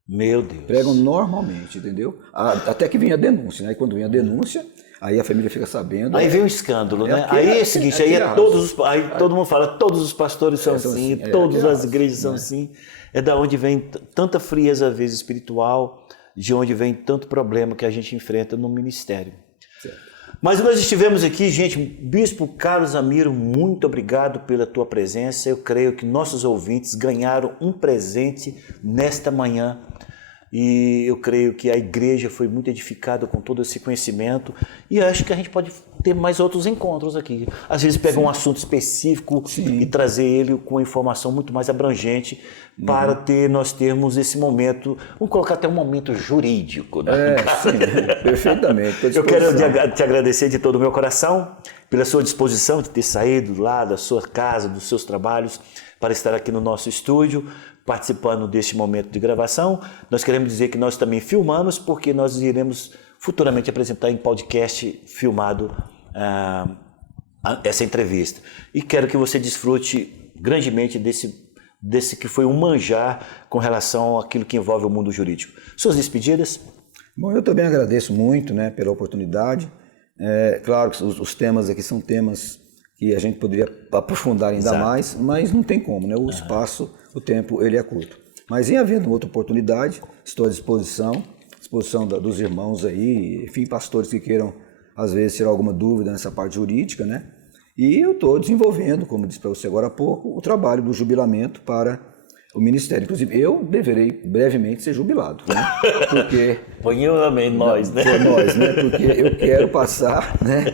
Meu Deus. Pregam normalmente, entendeu? Até que vem a denúncia, né? E quando vem a denúncia, aí a família fica sabendo. Aí vem o escândalo, né? Aí é o seguinte, aí todo mundo fala, todos os pastores são assim, todas as igrejas são assim. É da onde vem tanta frieza, às vezes, espiritual, de onde vem tanto problema que a gente enfrenta no ministério. Certo. Mas nós estivemos aqui, gente, Bispo Carlos Amiro, muito obrigado pela tua presença. Eu creio que nossos ouvintes ganharam um presente nesta manhã. E eu creio que a igreja foi muito edificada com todo esse conhecimento e acho que a gente pode ter mais outros encontros aqui. Às vezes pegar um assunto específico e trazer ele com informação muito mais abrangente para nós termos esse momento, vamos colocar até um momento jurídico. Né? Sim, perfeitamente. Eu quero te agradecer de todo o meu coração pela sua disposição de ter saído lá da sua casa, dos seus trabalhos, para estar aqui no nosso estúdio, participando deste momento de gravação. Nós queremos dizer que nós também filmamos, porque nós iremos futuramente apresentar em podcast filmado essa entrevista. E quero que você desfrute grandemente desse que foi um manjar com relação àquilo que envolve o mundo jurídico. Suas despedidas? Bom, eu também agradeço muito, né, pela oportunidade. Claro que os temas aqui são temas que a gente poderia aprofundar ainda mais, mas não tem como, né? O espaço, o tempo, ele é curto. Mas em havendo outra oportunidade, estou à disposição dos irmãos aí, enfim, pastores que queiram, às vezes, tirar alguma dúvida nessa parte jurídica, né? E eu estou desenvolvendo, como disse para você agora há pouco, o trabalho do jubilamento para o ministério. Inclusive, eu deverei brevemente ser jubilado, né? Porque... Põe nós, né? Por nós, né? Porque eu quero passar, né?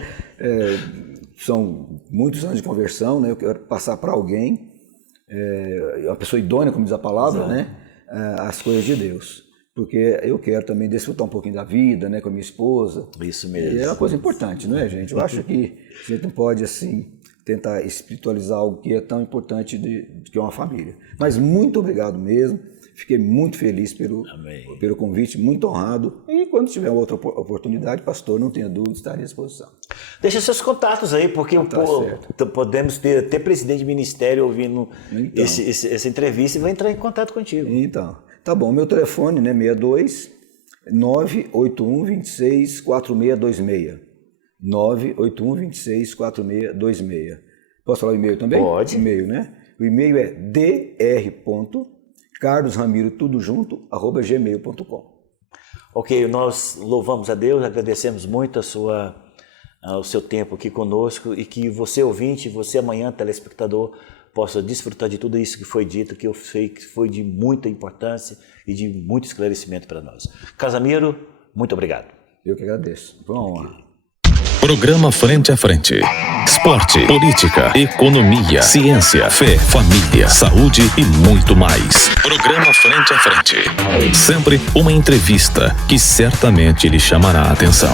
São muitos anos de conversão, né? Eu quero passar para alguém, uma pessoa idônea, como diz a palavra, né? As coisas de Deus. Porque eu quero também desfrutar um pouquinho da vida, né? Com a minha esposa. Isso mesmo. E é uma coisa importante, não é, gente? Eu acho que a gente não pode, assim, tentar espiritualizar algo que é tão importante que é uma família. Mas muito obrigado mesmo. Fiquei muito feliz pelo convite, muito honrado. E quando tiver outra oportunidade, pastor, não tenha dúvida, estarei à disposição. Deixa seus contatos aí, porque podemos ter até presidente de ministério ouvindo essa entrevista e vai entrar em contato contigo. Então, tá bom. Meu telefone, né, 62 981 26 4626. 981 26 4626. Posso falar o e-mail também? Pode. E-mail, né? O e-mail é dr. carlosramiro, tudo junto, @gmail.com. Ok, nós louvamos a Deus, agradecemos muito o seu tempo aqui conosco e que você ouvinte, você amanhã telespectador, possa desfrutar de tudo isso que foi dito, que eu sei que foi de muita importância e de muito esclarecimento para nós. Carlos Ramiro, muito obrigado. Eu que agradeço. Foi uma honra. Programa Frente a Frente. Esporte, política, economia, ciência, fé, família, saúde e muito mais. Programa Frente a Frente. Sempre uma entrevista que certamente lhe chamará a atenção.